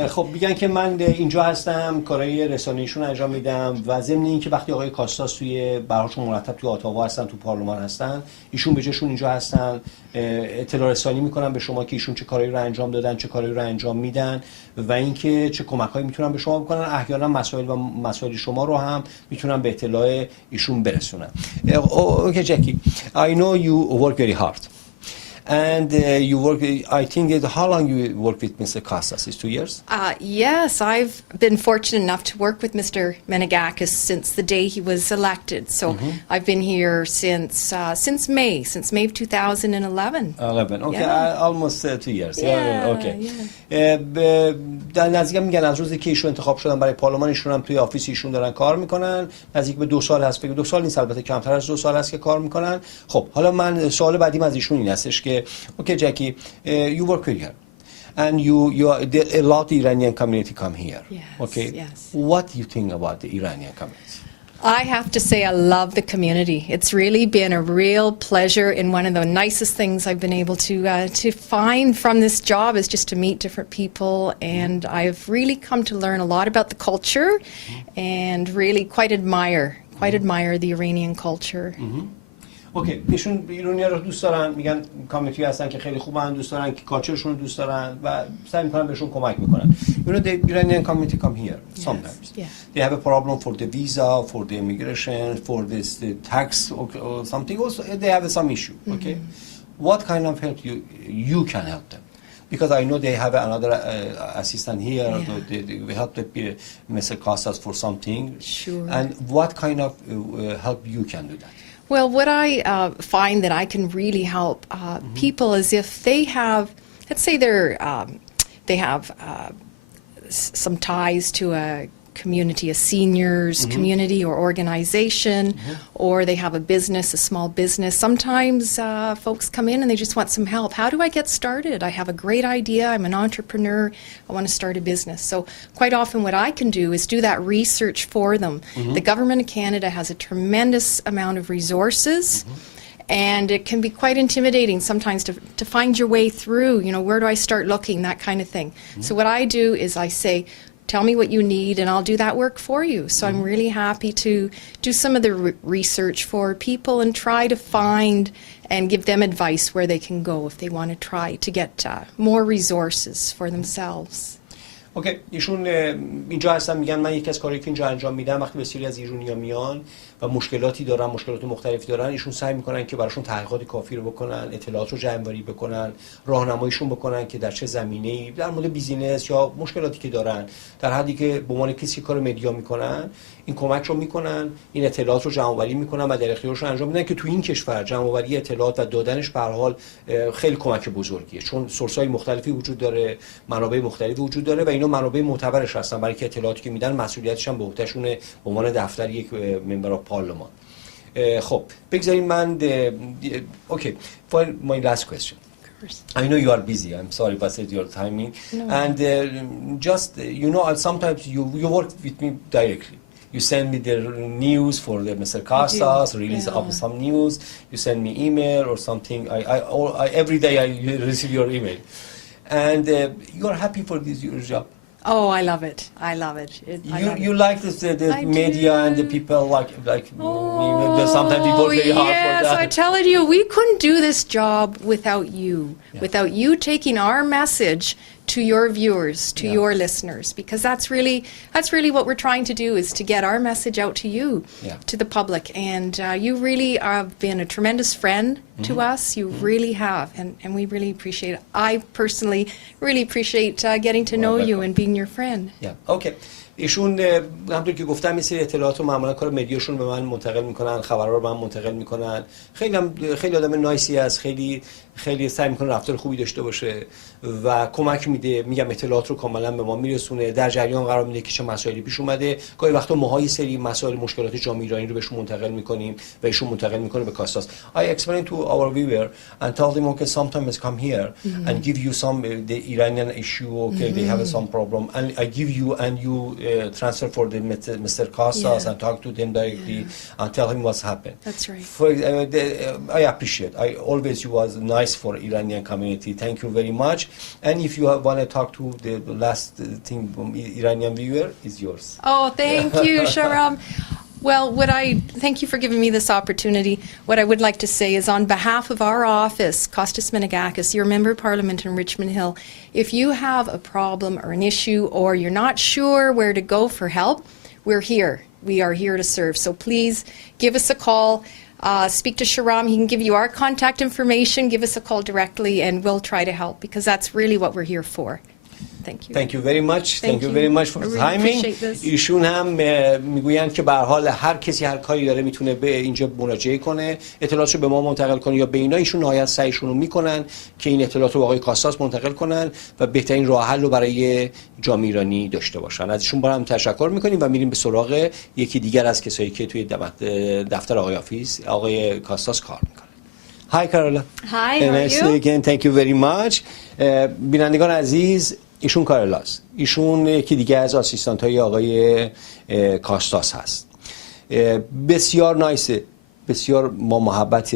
خب میگن که من اینجا هستم، کارهای رسانه‌ایشون انجام میدم و ضمن اینکه وقتی آقای کاستاس توی براشون مرتب توی اتاوا هستن، تو پارلمان هستن، ایشون به جاشون اینجا هستن، اطلاع رسانی میکنن به شما که ایشون چه کارهایی رو انجام دادن، چه کارهایی رو انجام میدن و اینکه چه کمک‌هایی میتونن به شما بکنن. احیانا مسائل شما رو هم میتونن به اطلاع ایشون برسونن. Okay, Jackie, I know you work very hard. And you work, I think, how long you work with Mr. Costas? Is 2 years? Yes, I've been fortunate enough to work with Mr. Menegakis since the day he was elected. So I've been here since May of 2011. 11, okay, almost 2 years. Yeah, okay. در نزدیک میگن از روزی که ایشون انتخاب شدن برای پارلمان، ایشون هم توی آفیس ایشون دارن کار میکنن. نزدیک به 2 سال هست، بگو 2 سال نیست، البته کمتر از 2 سال هست که کار میکنن. خب حالا من سوال بعدیم از ایشون این هستش که okay, Jackie, you work here, and a lot of Iranian community come here. Yes, okay, yes. What do you think about the Iranian community? I have to say I love the community. It's really been a real pleasure, and one of the nicest things I've been able to find from this job is just to meet different people, and I've really come to learn a lot about the culture, and really quite admire the Iranian culture. اوکی، ایشون ایرانی‌ها رو دوست دارن، میگن کامیونیتی هستن که خیلی خوبن، دوست دارن که کالچرشون رو دوست دارن و سعی می‌کنن بهشون کمک می‌کنن. You know, the Iranian community come here sometimes. Yes, yeah. They have a problem for the visa, for the immigration, for this the tax or something. Also, they have some issue. Okay, what kind of help you can help them? Because I know they have another assistant here. Yeah. We help Mr. Costas for something. Sure. And what kind of help you can do that? Well, what I find that I can really help people is if they have, let's say they have some ties to a community, a seniors community or organization, or they have a business, a small business. Sometimes folks come in and they just want some help. How do I get started? I have a great idea. I'm an entrepreneur. I want to start a business. So quite often what I can do is do that research for them. The government of Canada has a tremendous amount of resources. And it can be quite intimidating sometimes to find your way through, you know, where do I start looking, that kind of thing. So what I do is I say, tell me what you need and I'll do that work for you. So I'm really happy to do some of the research for people and try to find and give them advice where they can go if they want to try to get more resources for themselves. اوکی ایشون اینجا هستن میگن من یکی از کارهایی که اینجا انجام میدم وقتی بسیاری از ایرانی‌ها میان و مشکلاتی دارن مشکلات مختلفی دارن ایشون سعی میکنن که براشون تحقیقات کافی رو بکنن اطلاعات رو جمع‌آوری بکنن راهنماییشون بکنن که در چه زمینه‌ای در مورد بیزینس یا مشکلاتی که دارن در حدی که به عنوان کسی که کار مدیا میکنن این کمک رو میکنن این اطلاعات رو جمع‌آوری میکنن و در اختیارشون انجام میدن که تو این کشور جمع‌آوری اطلاعات و دادنش به هر حال خیلی کمک بزرگیه چون سورس‌های مختلفی وجود داره منابع مختلفی وجود داره و اینا منابع معتبرش هستن برای که اطلاعاتی که میدن مسئولیتش هم به عهدهشونه به عنوان دفتر یک ممبر اف پارلمان خب بگذاریم من اوکی for my last question I know you are busy. I'm sorry if I said your timing. No. And just you know, sometimes you work with me directly. You send me the news for the Mr. Costas, release up some news. You send me email or something. Every day I receive your email, and you are happy for this your job. Oh, I love it. I love it. You like the media and the people like sometimes we work very hard for that. Yes, I tell you, we couldn't do this job without you. Yeah. Without you taking our message to your viewers, to your listeners, because that's really what we're trying to do is to get our message out to you, to the public. And you really have been a tremendous friend to us. You really have, and we really appreciate it. I personally really appreciate getting to know you and being your friend. Yeah. Okay. ایشون همونطور که گفتم این سری اطلاعات رو معمولا کار مدیاشون به من منتقل میکنن خبرها رو به من منتقل میکنن خیلی آدم نایسی است خیلی سعی میکنه رفتار خوبی داشته باشه و کمک میده میگم اطلاعات رو کاملا به ما میرسونه در جریان قرار میده که چه مسائلی پیش اومده گاهی وقتا ماها یه سری مسائل مشکلات جامعه ایرانی رو بهشون منتقل میکنیم و ایشون منتقل میکنه به کاستاس I explained to our viewer and told him okay sometimes come here and give you some the Iranian issue okay they have some problem and I give you and you transfer for the Mr. Costas and talk to them directly and tell him what's happened. That's right. I appreciate. I always you was nice for Iranian community. Thank you very much. And if you want to talk to the last thing from Iranian viewer, is yours. Oh, thank you, Shahram. Well, thank you for giving me this opportunity. What I would like to say is on behalf of our office, Costas Menegakis, your Member of Parliament in Richmond Hill, if you have a problem or an issue or you're not sure where to go for help, we're here. We are here to serve. So please give us a call. Speak to Shahram. He can give you our contact information. Give us a call directly and we'll try to help because that's really what we're here for. Thank you. Thank you very much. Thank you very much for the timing. ایشون هم میگویند که به هر حال هر کسی هر کاری داره میتونه به اینجا مراجعه کنه اطلاعاتشو به ما منتقل کنه یا به اینا ایشون نهایت سعیشون رو میکنن که این اطلاعات رو به آقای کاستاس منتقل کنن و بهترین راه حل رو برای جامعه ایرانی داشته باشن از ایشون بارم تشکر میکنیم و میریم به سراغ یکی دیگر از کسایی که توی دفتر آقای کاستاس کار میکنن. Hi Carola. Hi, how are you? Again, thank you very much. بینندگان عزیز ایشون کارلاست ایشون یکی دیگه از آسیستانت های آقای کاستاس هست بسیار نایسه بسیار با محبت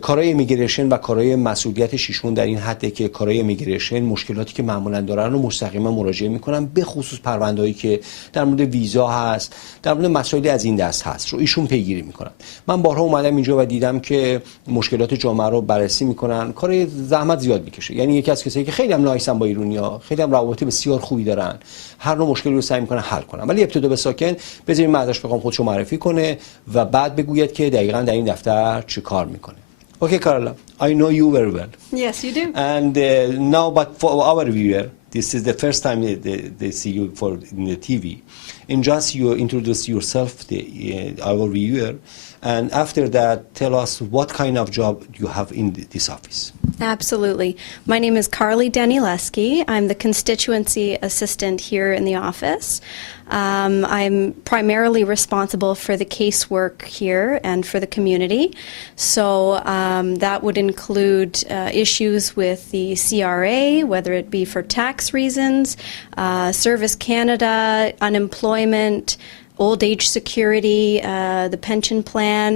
کارهای ایمیگریشن و کارهای مسئولیتش ایشون در این حده که کارهای ایمیگریشن مشکلاتی که معمولا دارن رو مستقیما مراجعه میکنن به خصوص پرونده‌ای که در مورد ویزا هست در مورد مسائلی از این دست هست رو ایشون پیگیری میکنن من بارها اومدم اینجا و دیدم که مشکلات جامعه رو بررسی میکنن کار زحمت زیاد میکشه یعنی یکی از کسایی که خیلی هم نایسن با ایرانی‌ها خیلی هم روابط بسیار خوبی دارن هر نوع مشکلی رو سعی میکنن حل کنن ولی ابتدا به ساکن بذاریم من ازش بخوام خودشو معرفی کنه و بعد بگوید که دقیقاً در این دفتر چه کار میکنه Okay, Carola, I know you very well. Yes, you do. And now, but for our viewer, this is the first time they see you in the TV. And just you introduce yourself to our viewer, and after that, tell us what kind of job you have in this office. Absolutely. My name is Carly Danilewski. I'm the Constiuency Assistant here in the office. I'm primarily responsible for the casework here and for the community. So that would include issues with the CRA, whether it be for tax reasons, Service Canada, unemployment, old age security, the pension plan.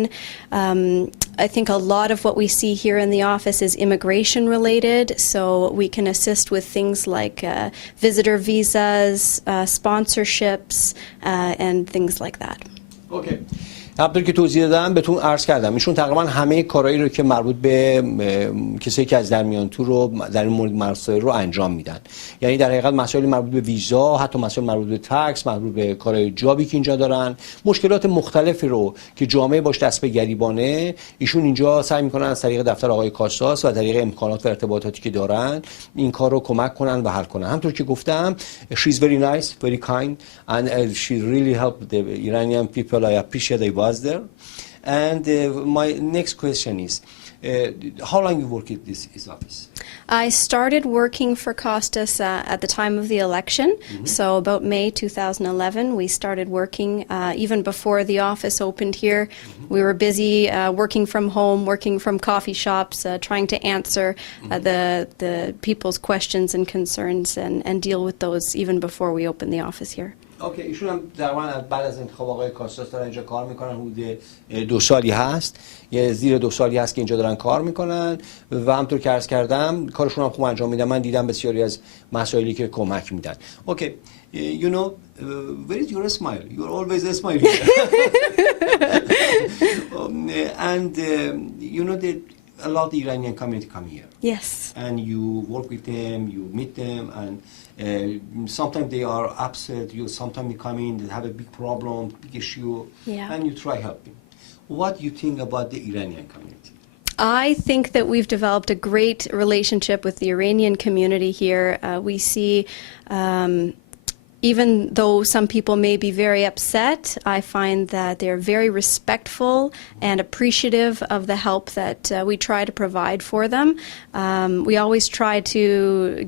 I think a lot of what we see here in the office is immigration related, so we can assist with things like visitor visas, sponsorships, and things like that. Okay. همونطور که توضیح دادم بهتون عرض کردم ایشون تقریبا همه کارهایی رو که مربوط به کسایی که از در میان تو رو در این مورد مسائل رو انجام میدن. یعنی در حقیقت مسائل مربوط به ویزا، حتی مسائل مربوط به تکس، مربوط به کارهای جابی که اینجا دارن، مشکلات مختلفی رو که جامعه باش دست به گریبانه، ایشون اینجا سعی میکنن از طریق دفتر آقای کاستاس و طریق امکانات و ارتباطاتی که دارن این کار رو کمک کنن و حل کنن. همونطور که گفتم she's very nice, very kind and she really helped the Iranian people. I appreciate I was there. And my next question is, how long you work at this office? I started working for Costas at the time of the election, so about May 2011 we started working. Even before the office opened here, we were busy working from home, working from coffee shops, trying to answer the people's questions and concerns and deal with those even before we opened the office here. اوکی ایشون هم در بعد از انتخاب آقای کاستاس دارن اینجا کار میکنن. حدود 2 سالی هست، یه زیر 2 سالی هست که اینجا دارن کار میکنن و همونطور که عرض کردم کارشون هم خوب انجام میدن. من دیدم بسیاری از مسائلی که کمک میدن. اوکی you know where is your smile? You're always smiling. And you know that a lot of Iranian community come here. Yes. And you work with them, you meet them, and sometimes they are upset. Sometimes they come in, they have a big problem, big issue, and you try helping. What do you think about the Iranian community? I think that we've developed a great relationship with the Iranian community here. We see even though some people may be very upset, I find that they're very respectful and appreciative of the help that we try to provide for them. We always try to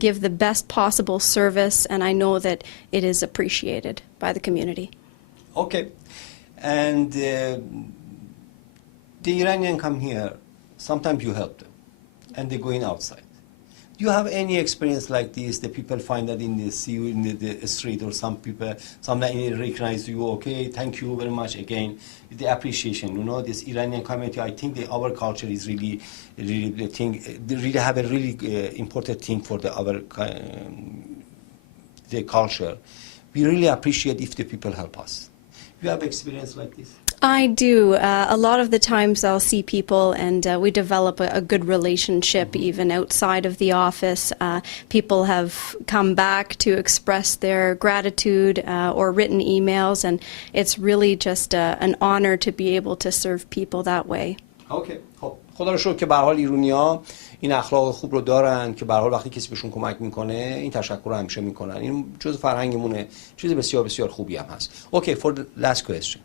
give the best possible service, and I know that it is appreciated by the community. Okay. And the Iranian come here, sometimes you help them, and they're going outside. Do you have any experience like this? The people find that see you in the street, or some people, sometimes recognize you. Okay, thank you very much again. The appreciation, you know, this Iranian community. I think our culture is really the thing. They really have a really important thing for the culture. We really appreciate if the people help us. Do you have experience like this? I do. A lot of the times I'll see people and we develop a good relationship even outside of the office. People have come back to express their gratitude or written emails, and it's really just an honor to be able to serve people that way. Okay. خدا رو شکر که به هر حال ایرانی‌ها این اخلاق خوب رو دارن که به هر حال وقتی کسی بهشون کمک میکنه این تشکر رو همیشه میکنن. این جزء فرهنگمونه، چیز بسیار بسیار خوبی هم هست. Okay, for the last question.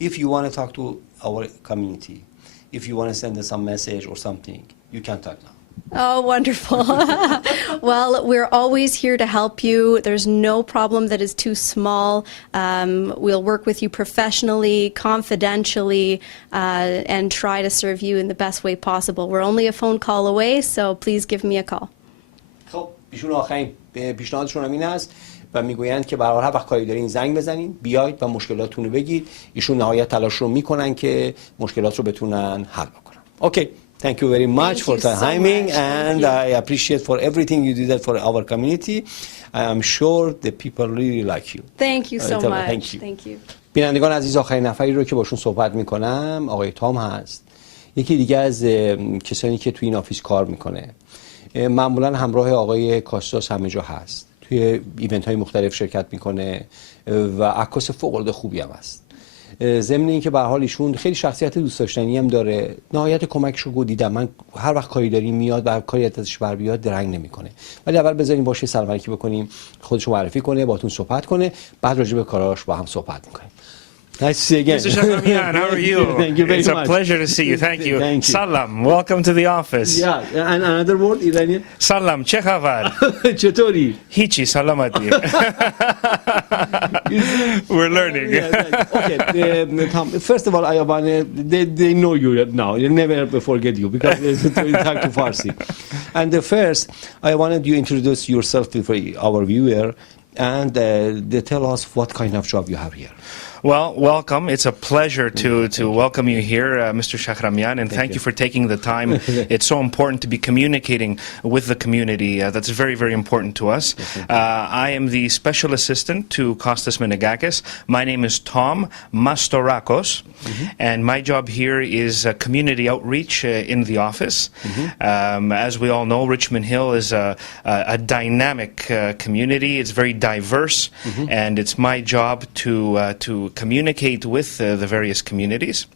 If you want to talk to our community, if you want to send us some message or something, you can talk now. Oh, wonderful. Well, we're always here to help you. There's no problem that is too small. We'll work with you professionally, confidentially, and try to serve you in the best way possible. We're only a phone call away, so please give me a call. خب ایشون آخرین پیشنهادشون هم این است و میگویند که به هر وقت کاری دارین زنگ بزنین، بیاید و مشکلاتتون رو بگید. ایشون نهایت تلاش رو میکنن که مشکلات رو بتونن حل بکنن. Okay. Thank you very much for the timing, and I appreciate for everything you did for our community. I am sure the people really like you. Thank you so much. Thank you. بینندگان عزیز، آخرین نفری رو که باشون صحبت میکنم آقای تام هست. یکی دیگه از کسانی که توی این آفیس کار میکنه. معمولا همراه آقای کاستاس همه جا هست. توی ایونت های مختلف شرکت میکنه و عکاس فوق العاده خوبی هم هست. ضمن اینکه به هر حال ایشون خیلی شخصیت دوست داشتنی هم داره. نهایت کمکش رو دیدم. من هر وقت کاری داریم میاد و کاری ازش بر بیاد درنگ نمیکنه. ولی اول بذاریم باشه سلام علیکی بکنیم، خودش رو معرفی کنه، باهاتون صحبت کنه، بعد راجع به کاراش با هم صحبت میکنیم. Nice to see you again. Mr. Shahramian, how are you? Thank you very it's much. It's a pleasure to see you. Thank you. Thank you. Salam, welcome to the office. Yeah, and another word, Iranian? Salam, چه خبر؟ چطوری؟ هیچی، سلامتی. We're learning. Okay, Tom, first of all, I want they know you now. They never forget you because they talk to Farsi. And first, I wanted you to introduce yourself to our viewer and they tell us what kind of job you have here. Well, welcome. It's a pleasure to welcome you here, Mr. Shahramian, and thank you for taking the time. It's so important to be communicating with the community. That's very, very important to us. I am the special assistant to Costas Menegakis. My name is Tom Mastorakos, and my job here is community outreach in the office. As we all know, Richmond Hill is a dynamic community. It's very diverse, and it's my job to communicate with the various communities.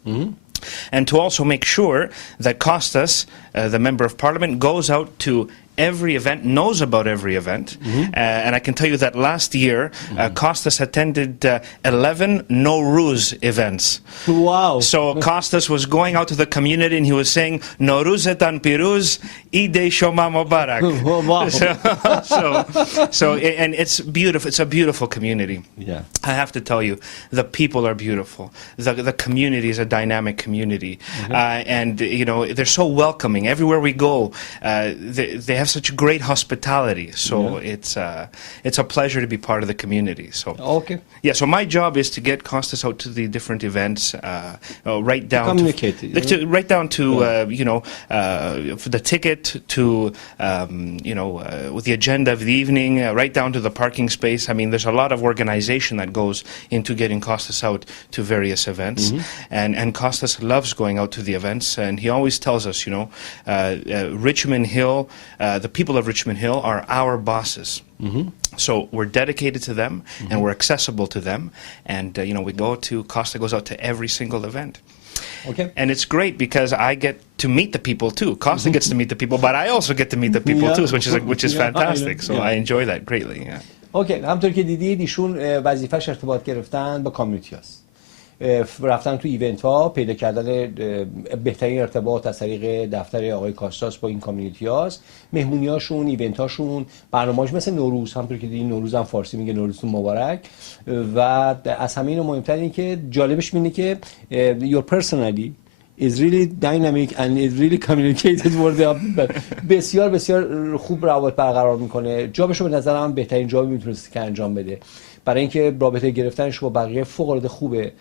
And to also make sure that Costas, the Member of Parliament, goes out to every event, knows about every event. And I can tell you that last year, Costas attended 11 Nowruz events. Wow. So Costas was going out to the community and he was saying, Nowruzetan Piruz, Ide Shoma Mubarak. And it's beautiful. It's a beautiful community. Yeah. I have to tell you, the people are beautiful. The community is a dynamic community. And, you know, they're so welcoming. Everywhere we go, they have such great hospitality. So it's a pleasure to be part of the community. So Okay. yeah, so my job is to get Costas out to the different events, right down communicate, right down to you know, for the ticket to you know, with the agenda of the evening, right down to the parking space. I mean, there's a lot of organization that goes into getting Costas out to various events, and Costas loves going out to the events, and he always tells us, you know, Richmond Hill, the people of Richmond Hill are our bosses. So we're dedicated to them, and we're accessible to them, and you know, Costa goes out to every single event. Okay. And it's great because I get to meet the people too. Costa gets to meet the people, but I also get to meet the people too, which is fantastic. So I enjoy that greatly. Yeah. اوکی، همونطور که دیدید ایشون وظیفه‌اش ارتباط گرفتن با کامیونیتی هست. رفتن تو ایونت ها، پیدا کردن بهترین ارتباط از طریق دفتر آقای کاستاس با این کامیونیتی هاست، مهمونی هاشون، ایونت هاشون، برنامه‌هاش مثل نوروز، همونطور که دیدین نوروز هم فارسی میگه نوروزتون مبارک. و از همه اینا مهمتر اینه که جالبش اینه که your personality is really dynamic and is really communicated word. بسیار بسیار خوب روابط برقرار میکنه. جابشو به نظر من بهترین جابی میتونست که انجام بده، برای اینکه رابطه گرفتنش با بقیه فوق العاده خوبه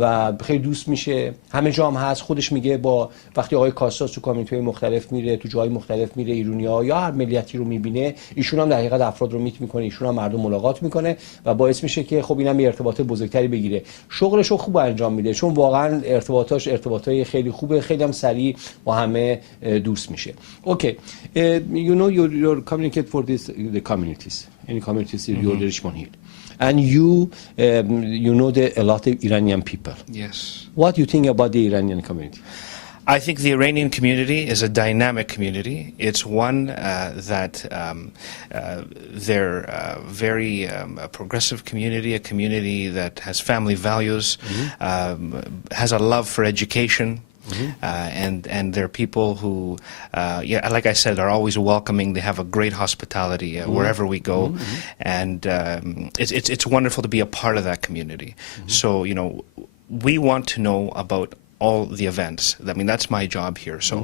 و خیلی دوست میشه. همه جا هم هست. خودش میگه با وقتی آقای کاستاس تو کامیونیتی مختلف میره، تو جای مختلف میره، ایرانی‌ها یا هر ملیتی رو میبینه، ایشون هم در حقیقت افراد رو میت میکنه، ایشون هم مردم ملاقات میکنه و باعث میشه که خب اینم یه ارتباط بزرگتری بگیره. شغلش رو خوب انجام میده چون واقعا ارتباطای خیلی خوبه، خیلی هم سریع با همه دوست میشه. اوکی. You know you communicate for the communities. Any communities in your Richmond Hill. And you know a lot of Iranian people. Yes. What do you think about the Iranian community? I think the Iranian community is a dynamic community. It's one that they're very a progressive community, a community that has family values, has a love for education. And they're people who, like I said, are always welcoming. They have a great hospitality wherever we go, and it's wonderful to be a part of that community. So you know, we want to know about all the events. I mean, that's my job here. So,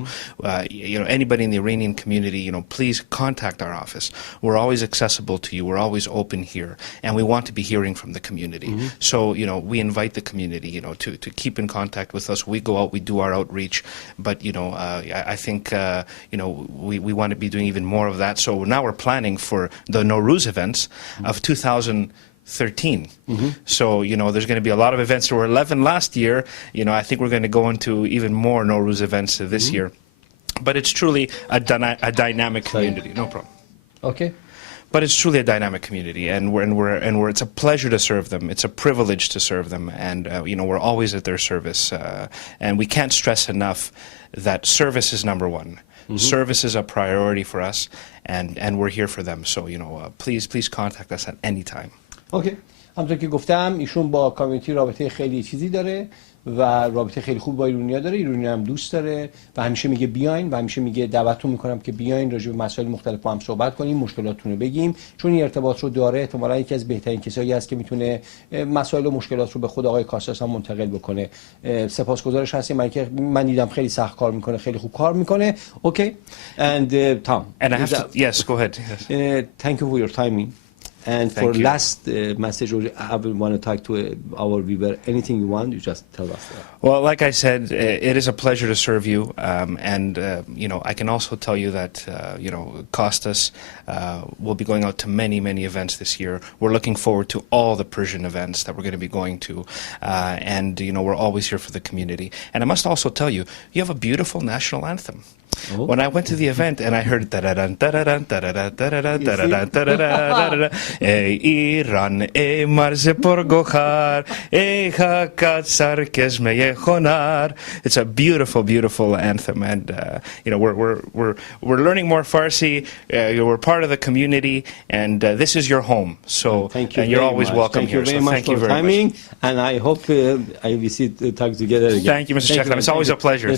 you know, anybody in the Iranian community, you know, please contact our office. We're always accessible to you. We're always open here, and we want to be hearing from the community. So, you know, we invite the community, you know, to keep in contact with us. We go out, we do our outreach, but you know, I think you know, we want to be doing even more of that. So now we're planning for the Nowruz events of 2013. So, you know, there's going to be a lot of events. There were 11 last year. You know, I think we're going to go into even more Nowruz events this year. But it's truly a dynamic community. No problem. Okay. But it's truly a dynamic community, and it's a pleasure to serve them. It's a privilege to serve them, and you know, we're always at their service. And we can't stress enough that service is number one. Service is a priority for us, and we're here for them. So, you know, please contact us at any time. اوکی. همونطور که گفتم ایشون با کامیونیتی رابطه خیلی چیزی داره و رابطه خیلی خوب با ایرانی‌ها داره. ایرانی‌ها هم دوست داره و همیشه میگه بیاین و همیشه میگه دعوتتون میکنم که بیاین راجع به مسائل مختلف با هم صحبت کنیم، مشکلاتتون رو بگیم، چون این ارتباط رو داره. احتمالاً یکی از بهترین کسایی است که میتونه مسائل و مشکلات رو به خود آقای کاستاس هم منتقل بکنه. سپاسگزارش هستیم. من دیدم خیلی سخت کار میکنه، خیلی خوب کار میکنه. اوکی. And Tom. And I have to, yes, go ahead. Yes. Thank you for your timing. And Thank for you. last message, I want to talk to our viewer. Anything you want, you just tell us. Well, like I said, it is a pleasure to serve you, and you know, I can also tell you that you know, Costas will be going out to many, many events this year. We're looking forward to all the Persian events that we're going to be going to, and you know, we're always here for the community. And I must also tell you, you have a beautiful national anthem. Oh. When I went to the event and I heard da-da-dun, da-da-dun, da-da-dun, da-da-dun, da-da-dun, da-da-dun, Iran, marze porgochar, hakatzar kesmeye chonar. It's a beautiful, beautiful anthem, and you know, we're learning more Farsi. We're part of the community, and this is your home. So Thank you. and you're very always much. welcome Thank here. you very So much thank you for very coming, much. and I hope I will see talk together again. Thank you, Mr. Shahram. It's always a pleasure.